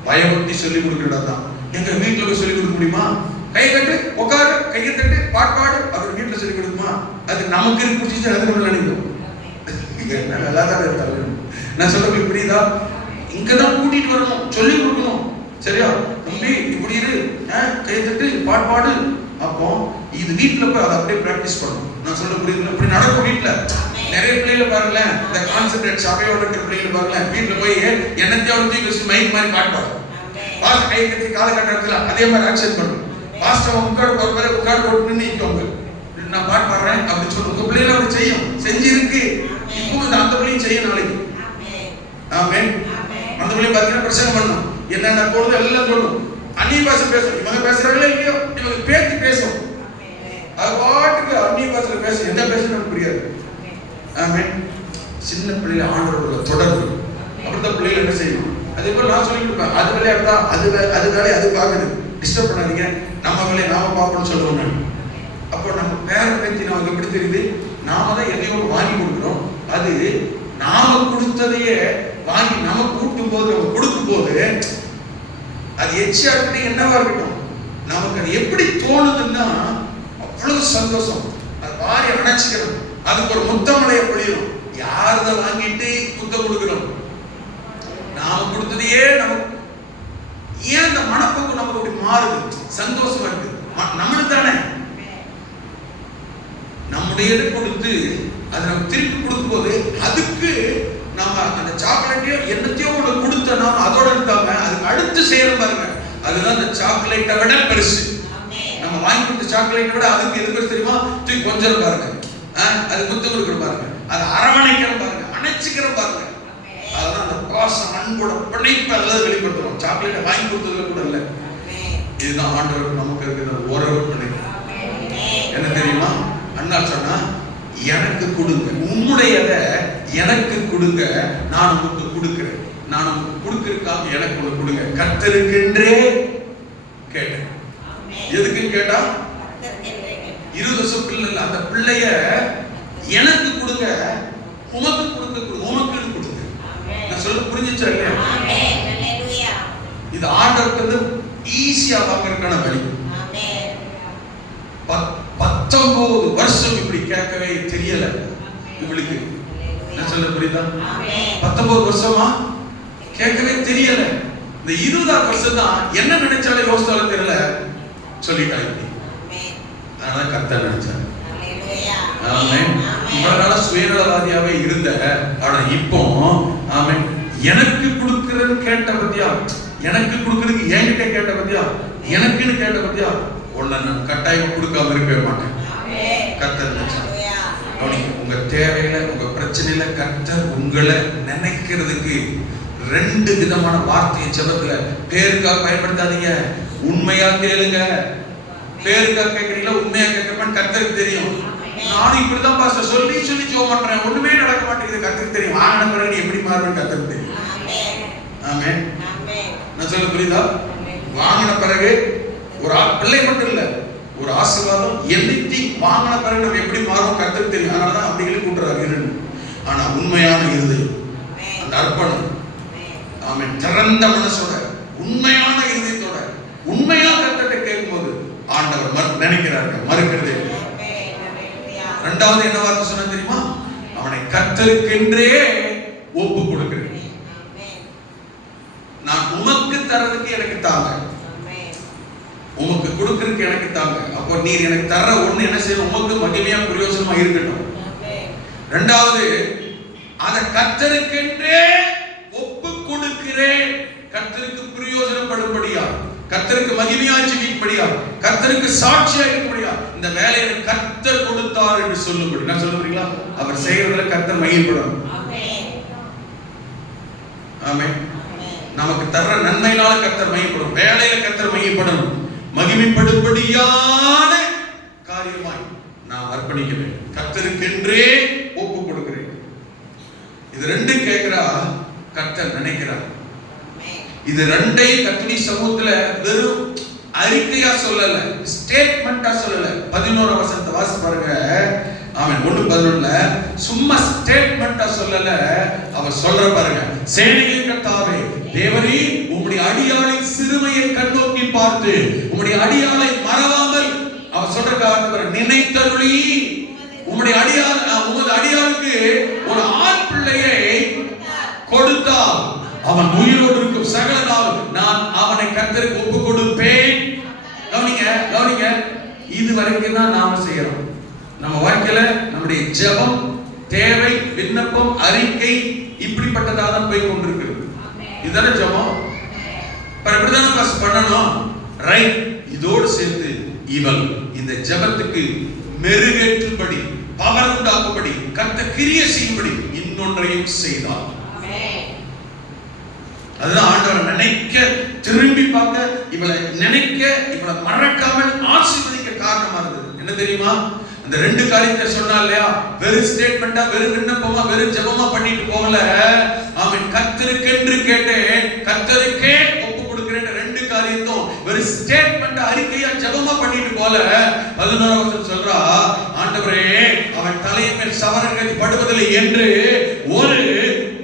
பயமுட்டி சொல்லிக் கொடுக்குற இடம் தான். எங்க வீட்டுல போய் சொல்லிக் கொடுக்க முடியுமா? கை கட்டு, உட்காரு, கையை தட்டு, பாட்டு அப்படி வீட்டுல சொல்லிக் கொடுக்குமா? அது நமக்கு இருக்கு பிடிச்சி அது நம்ம நினைக்கும். நல்லா தான் இருக்காங்க. நான் சொல்றது புரியுதா? இங்கதான் கூட்டிட்டு வரணும், சொல்லிக் கொடுக்கணும். சரியா? தம்பி இப்படி இரு, கையை தட்டு, பாட்டு அப்போ இது வீட்டுல போய் அதை அப்படியே பிராக்டிஸ் பண்ணணும். நான் சொல்ல புரியுதுல? இப்படி நடக்கும் வீட்டுல. நிறைய பிள்ளைகளை பாருங்களேன், இந்த கான்சென்ட்ரேட் சபையோட இருக்கிற பிள்ளைகளை பாருங்களேன், வீட்டுல போய் என்னத்தையும் தூக்கி மைக் மாதிரி பாட்டுப்பாங்க. பாஸ்டர் கை கட்டி கால கட்டுறதுல அதே மாதிரி ஆக்ஷன் பண்ணும். பாஸ்டர் உட்காடு போட்டு நிற்கவங்க, நான் பாட்டு பாடுறேன் அப்படின்னு சொல்லுவோம். உங்க பிள்ளைகளை அப்படி செய்யும், செஞ்சிருக்கு. இப்போ அந்த பிள்ளையும் செய்யும் நாளைக்கு. ஆமென். அந்த பிள்ளைங்க பார்த்தீங்கன்னா பிரசங்கம் பண்ணும், என்னென்ன பொழுது எல்லாம் சொல்லும். அந்நிய பாஷை பேசும். இவங்க பேசுறாங்களே இல்லையோ, இவங்க பேத்தி பேசும். அது பாட்டுக்கு அந்நிய பாஷையில பேசும். என்ன பேசுறது புரியாது. ஆமென். சின்ன பிள்ளைல ஆண்டவரோட தொடர்பு. அப்படிதான் பிள்ளைகள் என்ன செய்யணும். அதே போல நான் சொல்லிட்டு இருப்பேன், அது வேலையா இருந்தா அது வேலையை அது பார்க்குது, டிஸ்டர்ப் பண்ணாதீங்க, நம்ம வேலையை நாம பார்ப்போம்னு சொல்லுவோம் நான். அப்போ நம்ம பேர பேத்தி நமக்கு எப்படி தெரியுது? நாம தான் எதையோ வாங்கி கொடுக்குறோம். அது நாம கொடுத்ததையே வாங்கி நம்ம கூட்டும் போது, நம்ம கொடுக்கும் போது அது எச்சியா இருக்கட்டும், என்னவா இருக்கட்டும், நமக்கு அது எப்படி தோணுதுன்னா அவ்வளவு சந்தோஷம். அது வாரி அணைச்சிக்கிறோம். அதுக்கு ஒரு முத்தமடைய பொழியும். யாரத வாங்கிட்டு முத்தம் கொடுக்கிறோம்? நாம கொடுத்ததையே நமக்கு. ஏன் அந்த மனப்போக்கு நமக்கு அப்படி மாறுது? சந்தோஷமா இருக்கு. நம்மளுக்கு தானே நம்முடைய கொடுத்து அதை நம்ம திருப்பி கொடுக்கும் போது அதுக்கு நாம அந்த சாக்லேட்டையோ என்னத்தையோ ஒன்று கொடுத்தோம்னா அதோட இருக்காம அதுக்கு அடுத்து செய்யணும் பாருங்க. அதுதான் அந்த சாக்லேட்டை விட பெருசு. நம்ம வாங்கி கொடுத்த சாக்லேட்டை விட அதுக்கு எது பெருசு தெரியுமா? தூக்கி கொஞ்சம் பாருங்க, அது முத்து கொடுக்குற பாருங்க, அதை அரவணைக்கிற பாருங்க, அணைச்சிக்கிற பாருங்க. அதுதான் அந்த பாசம், அன்போட பிணைப்பு அல்லது வெளிப்படுத்துறோம். சாக்லேட்டை வாங்கி கொடுத்ததுல கூட இல்லை. இதுதான் ஆண்டவருக்கு நமக்கு இருக்கிற உறவு பிணைப்பு. என்ன தெரியுமா? அண்ணா சொன்னா, எனக்கு கொடுங்க, உம்முடையதை எனக்கு கொடுங்க, நான் உங்களுக்கு கொடுக்கிறேன். நான் உங்களுக்கு கொடுக்கிறதுக்காக எனக்கு ஒன்று கொடுங்க. கர்த்தருக்கென்றே கேட்டேன். எதுக்கு கேட்டா? 20 வருஷம் பிள்ளை இல்லை, அந்த பிள்ளைய எனக்கு கொடுங்க, உமக்கு கொடுக்க, உமக்கு கொடுங்க. நான் சொல்ல புரிஞ்சுச்சா இல்லையா? இது ஆண்டவருக்கு வந்து ஈஸியா வாங்கறதுக்கான வழி. 19 வருஷம் இப்படி கேட்கவே தெரியல இவளுக்கு. நான் சொல்ல புரியுதா? 19 வருஷமா கேட்கவே தெரியல. இந்த 20ஆம் வருஷம் தான் என்ன நினைச்சாலும் யோசிச்சாலும் தெரியல சொல்லிட்டா. இப்படி அதான் கர்த்தர் நினைச்சாரு. ஆமென். இவ்வளவு நாளா சுயநலவாதியாவே இருந்த, ஆனா இப்போ ஆமென் எனக்கு கொடுக்கிறது கேட்ட பத்தியா, எனக்கு கொடுக்கறதுக்கு என்கிட்ட கேட்ட பத்தியா, எனக்குன்னு கேட்ட பத்தியா, உன்னை நான் கட்டாயம் கொடுக்காம இருக்கவே மாட்டேன். கர்த்தர் நினைச்சாரு. உங்க தேவையில, உங்க பிரச்சனையில கர்த்தர் உங்களை நினைக்கிறதுக்கு 2 விதமான வார்த்தையை ஜெபத்துல பேருக்காக பயன்படுத்தாதீங்க. உண்மையா கேளுங்க. பேருக்காக கேட்கறீங்களா, உண்மையா கேட்கறப்பன்னு கர்த்தருக்கு தெரியும். நானும் இப்படிதான் பாஸ்டர் சொல்லி சொல்லி ஜெபம் பண்றேன், ஒண்ணுமே நடக்க மாட்டேங்குது. கர்த்தருக்கு தெரியும். வாங்கின பிறகு எப்படி மாறுன்னு கர்த்தருக்கு தெரியும். ஆமென். நான் சொல்ல புரியுதா? வாங்கின பிறகு ஒரு பிள்ளை மட்டும் இல்ல, ஒரு ஆசீர்வாதம் என்னைக்கு வாங்கின பிறகு நம்ம எப்படி மாறும் கர்த்தருக்கு தெரியும். அதனாலதான் அப்படிங்களே கூட்டுறாரு. ஆனா உண்மையான இருதயம், அந்த அர்ப்பணம், ஆமென், திறந்த மனசோட, உண்மையான இருதயத்தோட, உண்மையா கர்த்தர்கிட்ட கேட்கும்போது ஆண்டவர் நினைக்கிறார்கள், மறுக்கிறது. 2வது என்ன வார்த்தை சொன்ன தெரியுமா? அவனை கர்த்தருக்கென்றே ஒப்பு கொடுக்கிறேன். நான் உமக்கு தரதுக்கு எனக்கு தாங்க, உமக்கு கொடுக்கறதுக்கு எனக்கு தாங்க. அப்போ நீர் எனக்கு தர ஒண்ணு என்ன செய்யணும்? உமக்கு மகிமையா பிரயோஜனமா இருக்கட்டும். 2வது அதை கர்த்தருக்கென்றே ஒப்பு கொடுக்கிறேன். கர்த்தருக்கு பிரயோஜனப்படும்படியா, கர்த்தருக்கு மகிமையா ஜீவிக்கும்படியா, கர்த்தருக்கு சாட்சியா இருக்கும்படியா இந்த வேலையை கர்த்தர் கொடுத்தார் என்று சொல்லும்படி. நான் சொல்லுறீங்களா? அவர் செய்யறதுல கர்த்தர் மகிமைப்படும். ஆமென். நமக்கு தர்ற நன்மையினால கர்த்தர் மகிமைப்படும், வேலையில கர்த்தர் மகிமைப்படும். மகிமைப்படும்படியான காரியமாய் நான் அர்ப்பணிக்க வேண்டும். கர்த்தருக்கென்றே ஒப்பு கொடுக்கிறேன். இது 2 கேட்கிறா கர்த்தர் நினைக்கிறார். இது 2ஐயும் கர்த்தருடைய சமூகத்துல வெறும் அறிக்கையா சொல்லல, ஸ்டேட்மெண்டா சொல்லல. 11ஆம் வசனத்தை வாசி பாருங்க. ஆமென். 1:11 சும்மா ஸ்டேட்மெண்டா சொல்லல, அவர் சொல்ற பாருங்க. சேனைகளின் கர்த்தாவே தேவரே, உம்முடைய அடியாளின் சிறுமையை கண்ணோக்கி பார்த்து உம்முடைய அடியாளை மறவாமல், அவர் சொல்ற காரணம் நினைத்தருளி, உம்முடைய அடியாள், உமது அடியாளுக்கு ஒரு ஆண் பிள்ளையை கொடுத்தால் அவன் உயிரோடு இருக்கும் சகல நாள் நான் அவனை கர்த்தருக்கு ஒப்பு கொடுப்பேன். கவனிங்க கவனிங்க, இது வரைக்கும் தான் நாம செய்யறோம். நம்ம வாழ்க்கையில நம்முடைய ஜெபம், தேவை, விண்ணப்பம், அறிக்கை இப்படிப்பட்டதாக தான் போய் கொண்டிருக்கிறது. இதுதானே ஜெபம். இப்படிதானே பண்ணணும். ரைட். இதோடு சேர்த்து இவள் இந்த ஜெபத்துக்கு மெருகேற்றும்படி, பவர் உண்டாக்கும்படி, கர்த்தர் கிரியை செய்யும்படி இன்னொன்றையும் செய்தார். அதுதான் ஆண்டவர் நினைக்க, திரும்பி பார்க்க, இவளை நினைக்க, இவளை மறக்காமல் ஆசீர்வதிக்க காரணமா இருந்தது. என்ன தெரியுமா? அந்த ரெண்டு காரியத்தை சொன்னா இல்லையா, வெறும் ஸ்டேட்மெண்டா, வெறும் விண்ணப்பமா, வெறும் ஜெபமா பண்ணிட்டு போகல. அவன் கர்த்தருக்கென்று கேட்டேன், கர்த்தருக்கே ஒப்பு கொடுக்கிறேன். ரெண்டு காரியத்தும் வெறும் ஸ்டேட்மெண்ட், அறிக்கையா, ஜெபமா பண்ணிட்டு போல. 11ஆம் வசனம் சொல்றா, ஆண்டவரே அவன் தலையின் மேல் சவரங்கதி படுவதில்லை என்று ஒரு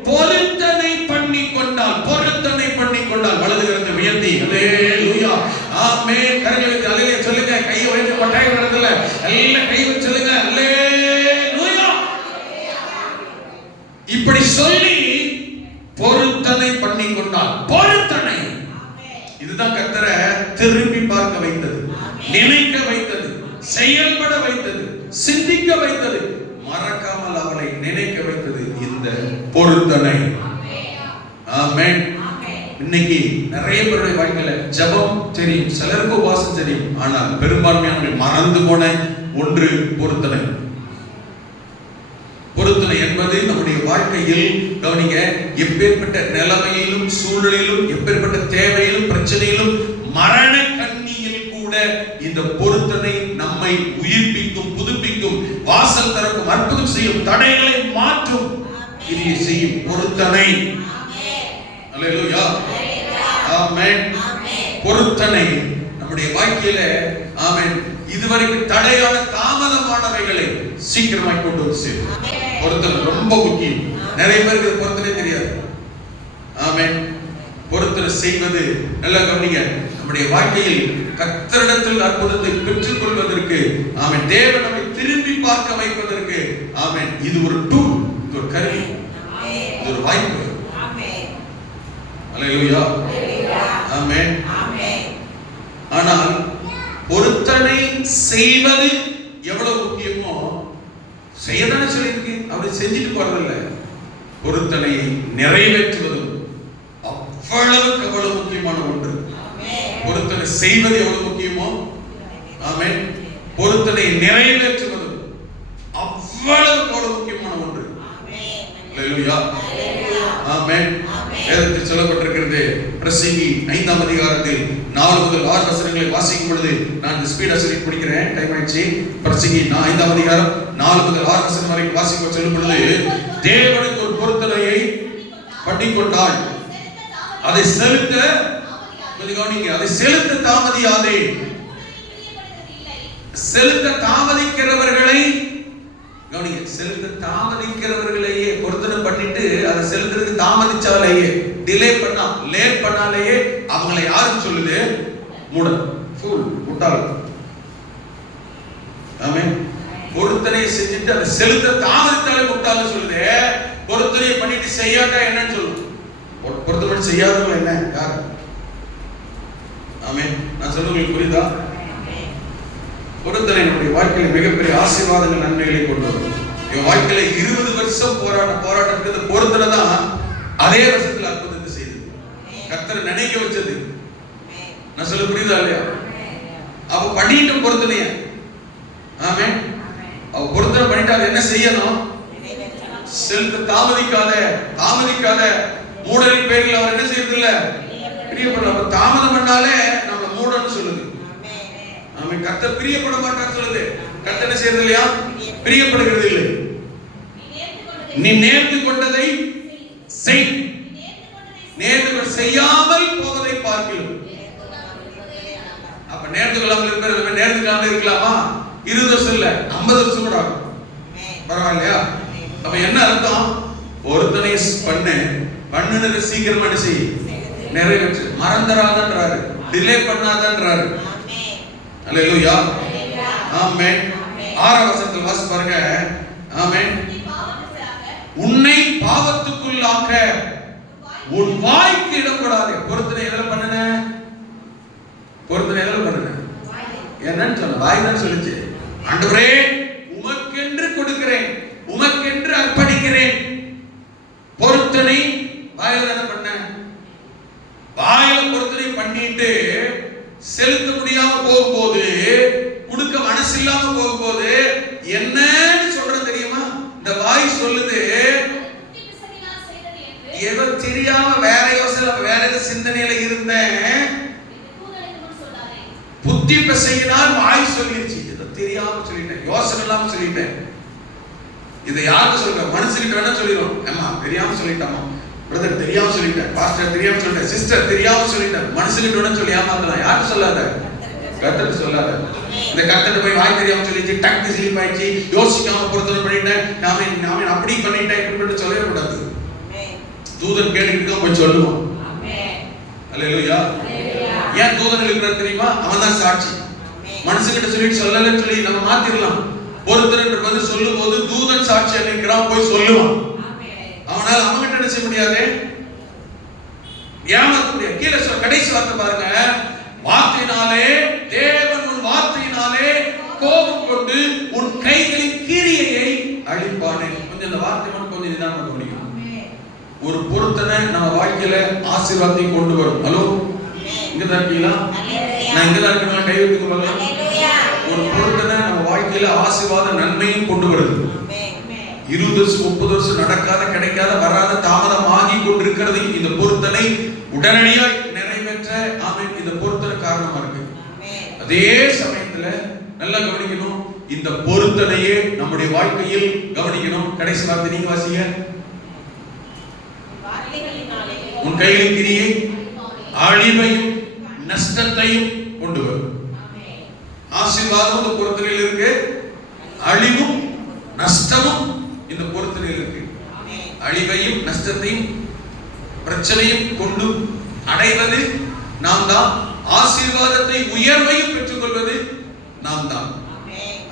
பொருத்தனை பண்ணி கொண்டால், பொருத்தனை பண்ணி கொண்டால். வலது கரத்தை உயர்த்தி அல்லேலூயா, ஆமென். கரங்களை அல்லேலூயா சொல்லுங்க. கையை உயர்த்தி கொட்டாய் நடக்கல, எல்லாம் கை வச்சு சொல்லுங்க அல்லேலூயா. இப்படி சொல்லி பொருத்தனை பண்ணி கொண்டால், பொருத்தனை. இதுதான் கர்த்தரை திரும்பி பார்க்க வைத்தது, நினைக்க வைத்தது, செயல்பட வைத்தது, சிந்திக்க வைத்தது, மறக்காமல் அவளை நினைக்க வைத்தது இந்த பொருத்தனை. ஆமென். இன்னைக்கு நிறைய பேருடைய வாழ்க்கையில ஜெபம் தெரியும், சிலருக்கு உபவாசம் தெரியும், ஆனால் பெரும்பான்மையானவர்கள் மறந்து போன ஒன்று பொருத்தனை. பொருத்தனை என்பது நம்முடைய வாழ்க்கையில் கவனிங்க, எப்பேற்பட்ட நிலைமையிலும் சூழ்நிலையிலும், எப்பேற்பட்ட தேவையிலும் பிரச்சனையிலும், மரண கண்ணியில் கூட இந்த பொருத்தனை நம்மை உயிர்ப்பிக்கும், புதுப்பிக்கும், வாசல் திறக்கும், அற்புதம் செய்யும், தடைகளை மாற்றும், கிரியை செய்யும் பொருத்தனை. அல்லேலூயா, ஆமென். பொருத்தனை நம்முடைய வாழ்க்கையில, ஆமென், இதுவரைக்கும் தடையான தாமதமானவைகளை சீக்கிரமாய் கொண்டு வந்து சேரும். பொருத்தனை ரொம்ப முக்கியம். நிறைய பேருக்கு பொருத்தனை தெரியாது. ஆமென். பொருத்தனை செய்வது நல்ல கவனிங்க. நம்முடைய வாழ்க்கையில் கர்த்தரிடத்தில் அற்புதத்தை பெற்றுக் கொள்வதற்கு, ஆமென், தேவன் நம்மை திரும்பி பார்க்க வைப்பதற்கு, ஆமென், இது ஒரு டூல், இது ஒரு கருவி, இது ஒரு வாய்ப்பு. அல்லேலூயா, ஆமென். ஆனால் பொருத்தனை செய்வது எவ்வளவு முக்கியமோ செய்யதானே சொல்லியிருக்கு, அவர் செஞ்சுட்டு போறதில்லை. பொருத்தனையை நிறைவேற்றுவதும் அவ்வளவுக்கு அவ்வளவு முக்கியமான ஒன்று. பொருத்தனை செய்வது எவ்வளவு முக்கியமோ, ஆமென், பொருத்தனை நிறைவேற்றுவதும் அவ்வளவுக்கு அவ்வளவு முக்கியமான ஒன்று. அல்லேலூயா, ஆமென். வேதத்தில் சொல்லப்பட்டிருக்கிறது, பிரசங்கி 5ஆம் அதிகாரத்தில் 4 முதல் 6 வசனங்களை வாசிக்கும் பொழுது, நான் ஸ்பீடா சொல்லி பிடிக்கிறேன், டைம் ஆயிடுச்சு. பிரசங்கி 5ஆம் அதிகாரம் 4 முதல் 6 வசனம் வரை வாசிக்க சொல்லும் பொழுது, தேவனுக்கு ஒரு பொருத்தனையை பண்ணிக்கொண்டாள், அதை செலுத்த, கவனிங்க, அதை செலுத்த தாமதியாதே. செலுத்த தாமதிக்கிறவர்களை கவனிங்க, செலுத்த தாமதிக்கிறவர்களையே பொருத்தனை பண்ணிட்டு அதை செலுத்துறதுக்கு தாமதிச்சாலேயே, டிலே பண்ணா, லேட் பண்ணாலேயே அவங்களை யாரும் சொல்லுது? மூடன், ஃபூல், முட்டாள். ஆமென். பொருத்தனை செஞ்சுட்டு அதை செலுத்த தாமதித்தாலே முட்டாள்னு சொல்லுது. பொருத்தனை பண்ணிட்டு செய்யாட்டா என்னன்னு சொல்லுது? பொருத்தனை செய்யாதவங்க என்ன, யார்? ஆமென். நான் சொல்லுங்களுக்கு புரியுதா? பொருத்தனை நம்முடைய வாழ்க்கையில் மிகப்பெரிய ஆசீர்வாதங்கள், நன்மைகளை கொண்டு வரும். என் வாழ்க்கையில 20 வருஷம் போராட்டத்துக்கு பொருத்தனை தான் அதே வருஷத்துல அற்புதத்தை செய்தது, கர்த்தரை நினைக்க வச்சது. நான் சொல்ல புரியுதா இல்லையா? அவ பண்ணிட்டு பொருத்தனைய, ஆமென், அவ பொருத்தனை பண்ணிட்டு அதை என்ன செய்யணும்? செலுத்த தாமதிக்காத. மூடரின் பேரில் அவர் என்ன செய்யறது இல்ல, பிரியப்பட. தாமதம் பண்ணாலே நம்ம மூடன்னு சொல்லுது. ஆமென். கர்த்தர் பிரியப்பட மாட்டார் சொல்லுது. கர்த்தர் என்ன செய்யறது இல்லையா? பிரியப்படுகிறது இல்லை. நீ நேர்ந்து கொண்டதை செய், நேர்ந்து செய்யாமல் போவதை பார்க்கிறோம். அப்ப நேர்ந்து கொள்ளாமல் இருக்கிறது, நேர்ந்து கொள்ளாமல் இருக்கலாமா? 20 வருஷம் இல்ல, 50 வருஷம் கூட ஆகும். பரவாயில்லையா? அப்ப என்ன அர்த்தம்? ஒருத்தனை பண்ணுனது சீக்கிரமா செய், நிறைவேற்று, மறந்துடாதன்றாரு, டிலே பண்ணாதன்றாரு. அல்லேலூயா, ஆமென். 6ஆம் வசனத்தில் வாசி பாருங்க. ஆமென். உன்னை பாவத்துக்குள்ளாக்க உன் வாய்க்கு இடப்படாதே. பொருத்தனை எதுல பண்ணுன? பொருத்தனை எதுல பண்ணுன? என்னன்னு சொன்ன, வாய் தான் சொல்லுச்சு. ஆண்டவரே உமக்கென்று கொடுக்கிறேன், உமக்கென்று அர்ப்பணிக்கிறேன். பொருத்தனை வாயில என்ன பண்ண, வாயில பொருத்தனை பண்ணிட்டு செலுத்த முடியாம போகும்போது, கொடுக்க மனசு இல்லாம போகும்போது என்னன்னு சொல்றது தெரியுமா? இந்த வாய் சொல்லுது ஏதோ தெரியாம வேற யோசனை வேற ஏதோ சிந்தனையில இருந்தேன், புத்தி பிசையினால் வாய் சொல்லிருச்சு. ஏதோ தெரியாம சொல்லிட்டேன், யோசனை இல்லாம சொல்லிட்டேன். இதை யாருக்கு சொல்ற? மனசுகிட்ட வேணா சொல்லிடும். அம்மா தெரியாம சொல்லிட்டாமா, பிரதர் தெரியாம சொல்லிட்டேன், பாஸ்டர் தெரியாம சொல்லிட்டேன், சிஸ்டர் தெரியாம சொல்லிட்டேன், மனசுகிட்ட வேணா சொல்லி ஏமாத்தலாம். யாருக்கு சொல்லாத? கர்த்தருக்கு சொல்லாத. இந்த கர்த்தர் போய் வாய் தெரியாம சொல்லிச்சு, டக்கு ஸ்லிப் ஆயிடுச்சு, யோசிக்காம பொருத்தனை பண்ணிட்டேன், நாம அப்படி பண்ணிட்டேன் இப்படி சொல்லவே கூடாது. தூதன் கேட்டுக்கிட்டு போய் சொல்லுவான். அல்லேலூயா. ஏன் தூதன் இருக்கிறது தெரியுமா? அவன் தான் சாட்சி. மனுஷங்கிட்ட சொல்லிட்டு சொல்லலன்னு சொல்லி நம்ம மாத்திரலாம். பொருத்தனை வந்து சொல்லும் போது தூதன் சாட்சி அளிக்கிறான், போய் சொல்லுவான். அவனால அவங்கிட்ட என்ன செய்ய முடியாது, ஏமாத்த முடியாது. கீழே கடைசி வார்த்தை பாருங்க, வார்த்தையினாலே தேவன் உன் வார்த்தையினாலே கோபம் கொண்டு உன் கைகளின் கிரியையை அழிப்பானே. கொஞ்சம் இந்த வார்த்தை மட்டும் கொஞ்சம் நிதானம் பண்ண முடியும். ஒரு பொருத்தனை நம்ம வாழ்க்கையில ஆசீர்வாதத்தை கொண்டு வரும். ஹலோ, இங்க தான் இருக்கீங்களா? நான் இங்க தான் இருக்கேன், கை வைத்துக் கொள்ளலாம். ஒரு பொருத்தனை நம்ம வாழ்க்கையில ஆசீர்வாத நன்மையும் கொண்டு வருது. 20 வருஷம் 30 வருஷம் நடக்காத, கிடைக்காத, வராத, தாமதமாகி கொண்டிருக்கிறது இந்த பொருத்தனை உடனடியாய் நிறைவேற்ற ஆமென் இந்த பொருத்தனை காரணமா இருக்கு. அதே சமயத்துல நல்லா கவனிக்கணும், இந்த பொருத்தனையே நம்முடைய வாழ்க்கையில் கவனிக்கணும். கடைசி வார்த்தை நீங்க வாசிங்க. உன் கையில் கிரியை அழிவையும் நஷ்டத்தையும் கொண்டு வரும். ஆசீர்வாதம் இந்த பொருத்தனையில் இருக்கு, அழிவும் நஷ்டமும் இந்த பொருத்தனையில் இருக்கு. அழிவையும் நஷ்டத்தையும் பிரச்சனையும் கொண்டு அடைவது நாம் தான். ஆசீர்வாதத்தை உயர்வையும் பெற்றுக் கொள்வது நாம் தான்.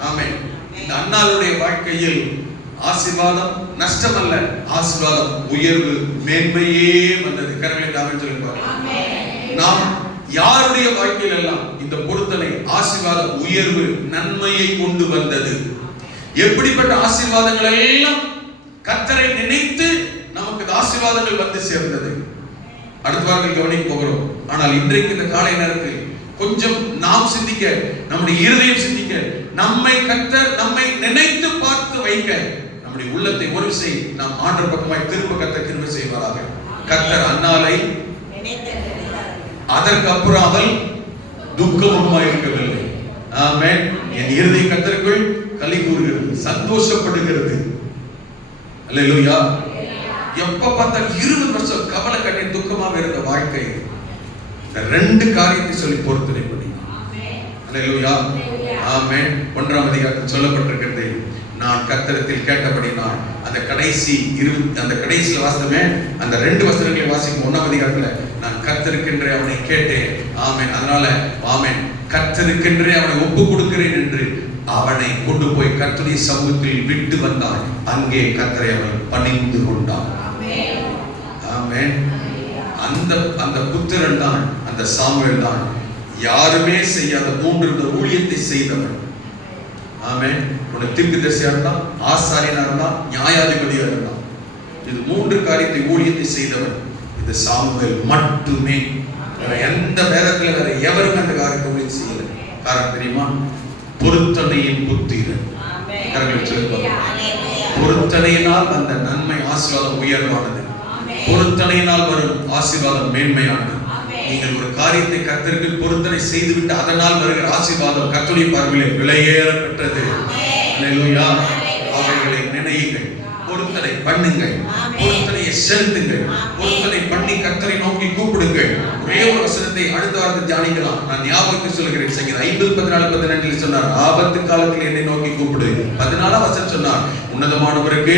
ஆமென். இந்த அன்னாளுடைய வாழ்க்கையில் ஆசீர்வாதம் நஷ்டம் அல்ல, ஆசீர்வாதம் உயர்வு மேன்மையே வந்தது. கரங்களை ஆமென் சொல்லுங்க. நாம் யாருடைய வாழ்க்கையில் எல்லாம் இந்த பொருத்தனை ஆசீர்வாதம் உயர்வு நன்மையை கொண்டு வந்தது. எப்படிப்பட்ட ஆசீர்வாதங்கள் எல்லாம் கர்த்தரை நினைத்து நமக்கு ஆசீர்வாதங்கள் வந்து சேர்ந்தது. அடுத்த வாரத்தில் கவனிக்க போகிறோம். ஆனால் இன்றைக்கு இந்த காலை நேரத்தில் கொஞ்சம் நாம் சிந்திக்க, நம்முடைய இருதயம் சிந்திக்க, நம்மை கர்த்தர் நம்மை நினைத்து பார்த்து வைக்க, நம்முடைய உள்ளத்தை ஒரு விசை நாம் ஆண்டவர் பக்கமாய் திரும்ப கர்த்தர் கிருபை செய்வாராக. கர்த்தர் அன்னாளை அதற்கு அப்புறம் அவள் துக்கமுமாய் இருக்கவில்லை. ஆமென். என் இருதயம் கர்த்தருக்குள் களி கூறுகிறது, சந்தோஷப்படுகிறது. அல்லேலூயா. எப்ப பார்த்தாலும் 20 வருஷம் கவலை கட்டி துக்கமாக இருந்த வாழ்க்கை இந்த 2 காரியத்தை சொல்லி பொருத்தனை பண்ணி. அல்லேலூயா. ஆமென். 1ஆம் அதிகாரத்தில் சொல்லப்பட்டிருக்கிறது, நான் கர்த்தரிடத்தில் கேட்டபடினால் அந்த கடைசி அந்த கடைசியில வாசமே அந்த 2 வசனங்களை வாசிக்கும் 1ஆம் அதிகாரத்துல நான் கர்த்தருக்கென்றே அவனை கேட்டேன். ஆமென். அதனால ஆமென், கர்த்தருக்கென்றே அவனை ஒப்பு கொடுக்கிறேன் என்று அவனை கொண்டு போய் கர்த்தருடைய சமூகத்தில் விட்டு வந்தான். அங்கே கர்த்தரை அவன் பணிந்து கொண்டான். ஆமென். அந்த புத்திரன் தான், அந்த சாமுவேல் தான் யாருமே செய்யாத 3 ஊழியத்தை செய்தவன். ஆமென். உனக்கு தீர்க்கதரிசியா இருந்தான், ஆசாரியனா இருந்தான், நியாயாதிபதியா இருந்தான். இது 3 காரியத்தை ஊழியத்தை செய்தவன் இந்த சாமுவேல் மட்டுமே. வேற எந்த வேதத்துல வேற எவரும் அந்த காரியத்தை ஊழியம் செய்யல. காரணம் தெரியுமா? பொருத்தனையின் புத்திரன். கரங்களை சொல்லுங்க. பொருத்தனையினால் அந்த நன்மை ஆசீர்வாதம் உயர்வானது. பொருத்தனையினால் வரும் ஆசீர்வாதம் மேன்மையானது. நீங்கள் ஒரு காரியத்தை கர்த்தருக்கு பொருத்தனை செய்துவிட்டு அதனால் வருகிற ஆசீர்வாதம் கர்த்தருடைய பார்வையில் விலையேற பெற்றது. அல்லேலூயா. அவைகளை நினையுங்கள், பொருத்தனை பண்ணுங்கள், பொருத்தனையை செலுத்துங்கள், பொருத்தனை பண்ணி கர்த்தரை நோக்கி கூப்பிடுங்கள். ஒரே ஒரு வசனத்தை அடுத்த வாரத்தை தியானிக்கலாம். நான் ஞாபகத்துக்கு சொல்லுகிறேன். சங்கீதம் 50:14-15 சொன்னார், ஆபத்து காலத்தில் என்னை நோக்கி கூப்பிடு. 14ஆம் வசனம் சொன்னார், உன்னதமானவருக்கு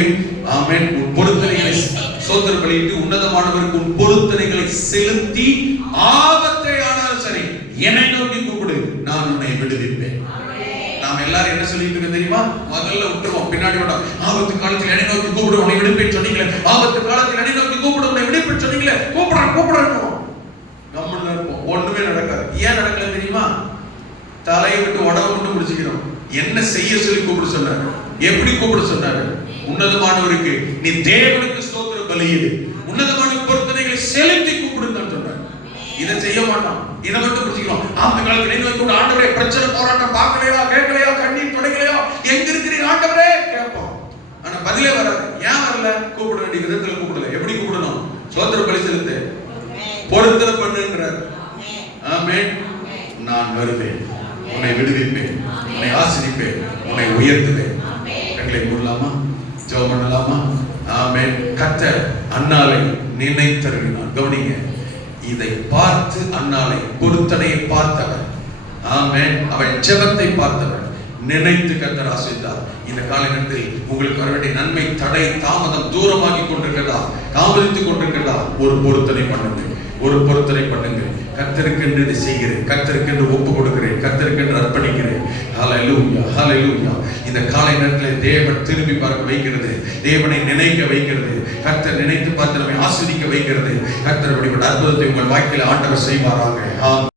ஆமென் உன் பொருத்தனைகளை சோதனை பண்ணிட்டு உன்னதமானவருக்கு உன் பொருத்தனைகளை செலுத்தி ஆபத்தை ஆனாலும் சரி என்னை நோக்கி கூப்பிடு, நான் உன்னை விடுவிப்பேன். நாம் எல்லாரும் என்ன சொல்லிட்டு இருக்கோம் தெரியுமா? முதல்ல விட்டுருவோம், பின்னாடி விட்டோம். ஆபத்து காலத்தில் என்னை நோக்கி கூப்பிடு, உன்னை விடுவிப்பேன் சொன்னீங்களே. ஆபத்து காலத்தில் என்னை நோக்கி கூப்பிடு, உன்னை விடுவிப்பேன் சொன்னீங்களே. கூப்பிடணும் நம்மள இருப்போம், ஒண்ணுமே நடக்காது. ஏன் நடக்கல தெரியுமா? தலையை விட்டு உடம்பு மட்டும் முடிச்சுக்கிறோம். என்ன செய்ய சொல்லி கூப்பிட சொன்னாரு? எப்படி கூப்பிட சொன்னாரு? உன்னதமானவருக்கு நீ தேவனுக்கு ஸ்தோத்திர பலியிடு, உன்னதமான பொருத்தனைகளை செலுத்தி கூப்பிடுன்னு சொன்னார். இதை செய்ய மாட்டோம், இதை மட்டும் புரிஞ்சுக்கிறோம். அந்த காலத்துல நீங்க கூட ஆண்டவரே பிரச்சனை போராட்டம் பார்க்கலையா, கேட்கலையா, கண்ணீர் தொடங்கலையா, எங்க இருக்கிறீங்க ஆண்டவரே கேட்போம். ஆனா பதிலே வராது. ஏன் வரல? கூப்பிட வேண்டிய விதத்துல கூப்பிடல. எப்படி கூப்பிடணும்? ஸ்தோத்திர பலி செலுத்து, பொருத்தனை பண்ணுங்கிறார். ஆமென். நான் வருவேன், உன்னை விடுவிப்பேன், உன்னை ஆசீர்வதிப்பேன், உன்னை உயர்த்துவேன். கண்களை மூடலாமா? ஜெபம் பண்ணலாமா? ஆமென். கர்த்தர் அன்னாளை நினைத்தருளினார். கவனிங்க, இதை பார்த்து அன்னாளை பொருத்தனையை பார்த்தவர். ஆமென். அவன் ஜெபத்தை பார்த்தவர். நினைத்து கர்த்தர் ஆசீர்வதித்தார். இந்த காலகட்டத்தில் உங்களுக்கு வர வேண்டிய நன்மை தடை தாமதம் தூரமாகி கொண்டிருக்கிறதா, தாமதித்துக் கொண்டிருக்கிறதா? ஒரு பொருத்தனை பண்ணுங்க, ஒரு பொருத்தனை பண்ணுங்க. கர்த்தருக்கென்று இதை செய்கிறேன், கர்த்தருக்கென்று ஒப்பு கொடுக்கிறேன், கர்த்தருக்கென்று அர்ப்பணிக்கிறேன். ஹல்லேலூயா, ஹல்லேலூயா. இந்த காலை நேரத்தில் தேவன் திரும்பி பார்க்க வைக்கிறது, தேவனை நினைக்க வைக்கிறது, கர்த்தர் நினைத்து பார்த்து நம்மை ஆஸ்வதிக்க வைக்கிறது. கர்த்தர் அப்படிப்பட்ட அற்புதத்தை உங்கள் வாழ்க்கையில் ஆண்டவர் செய்வாராக.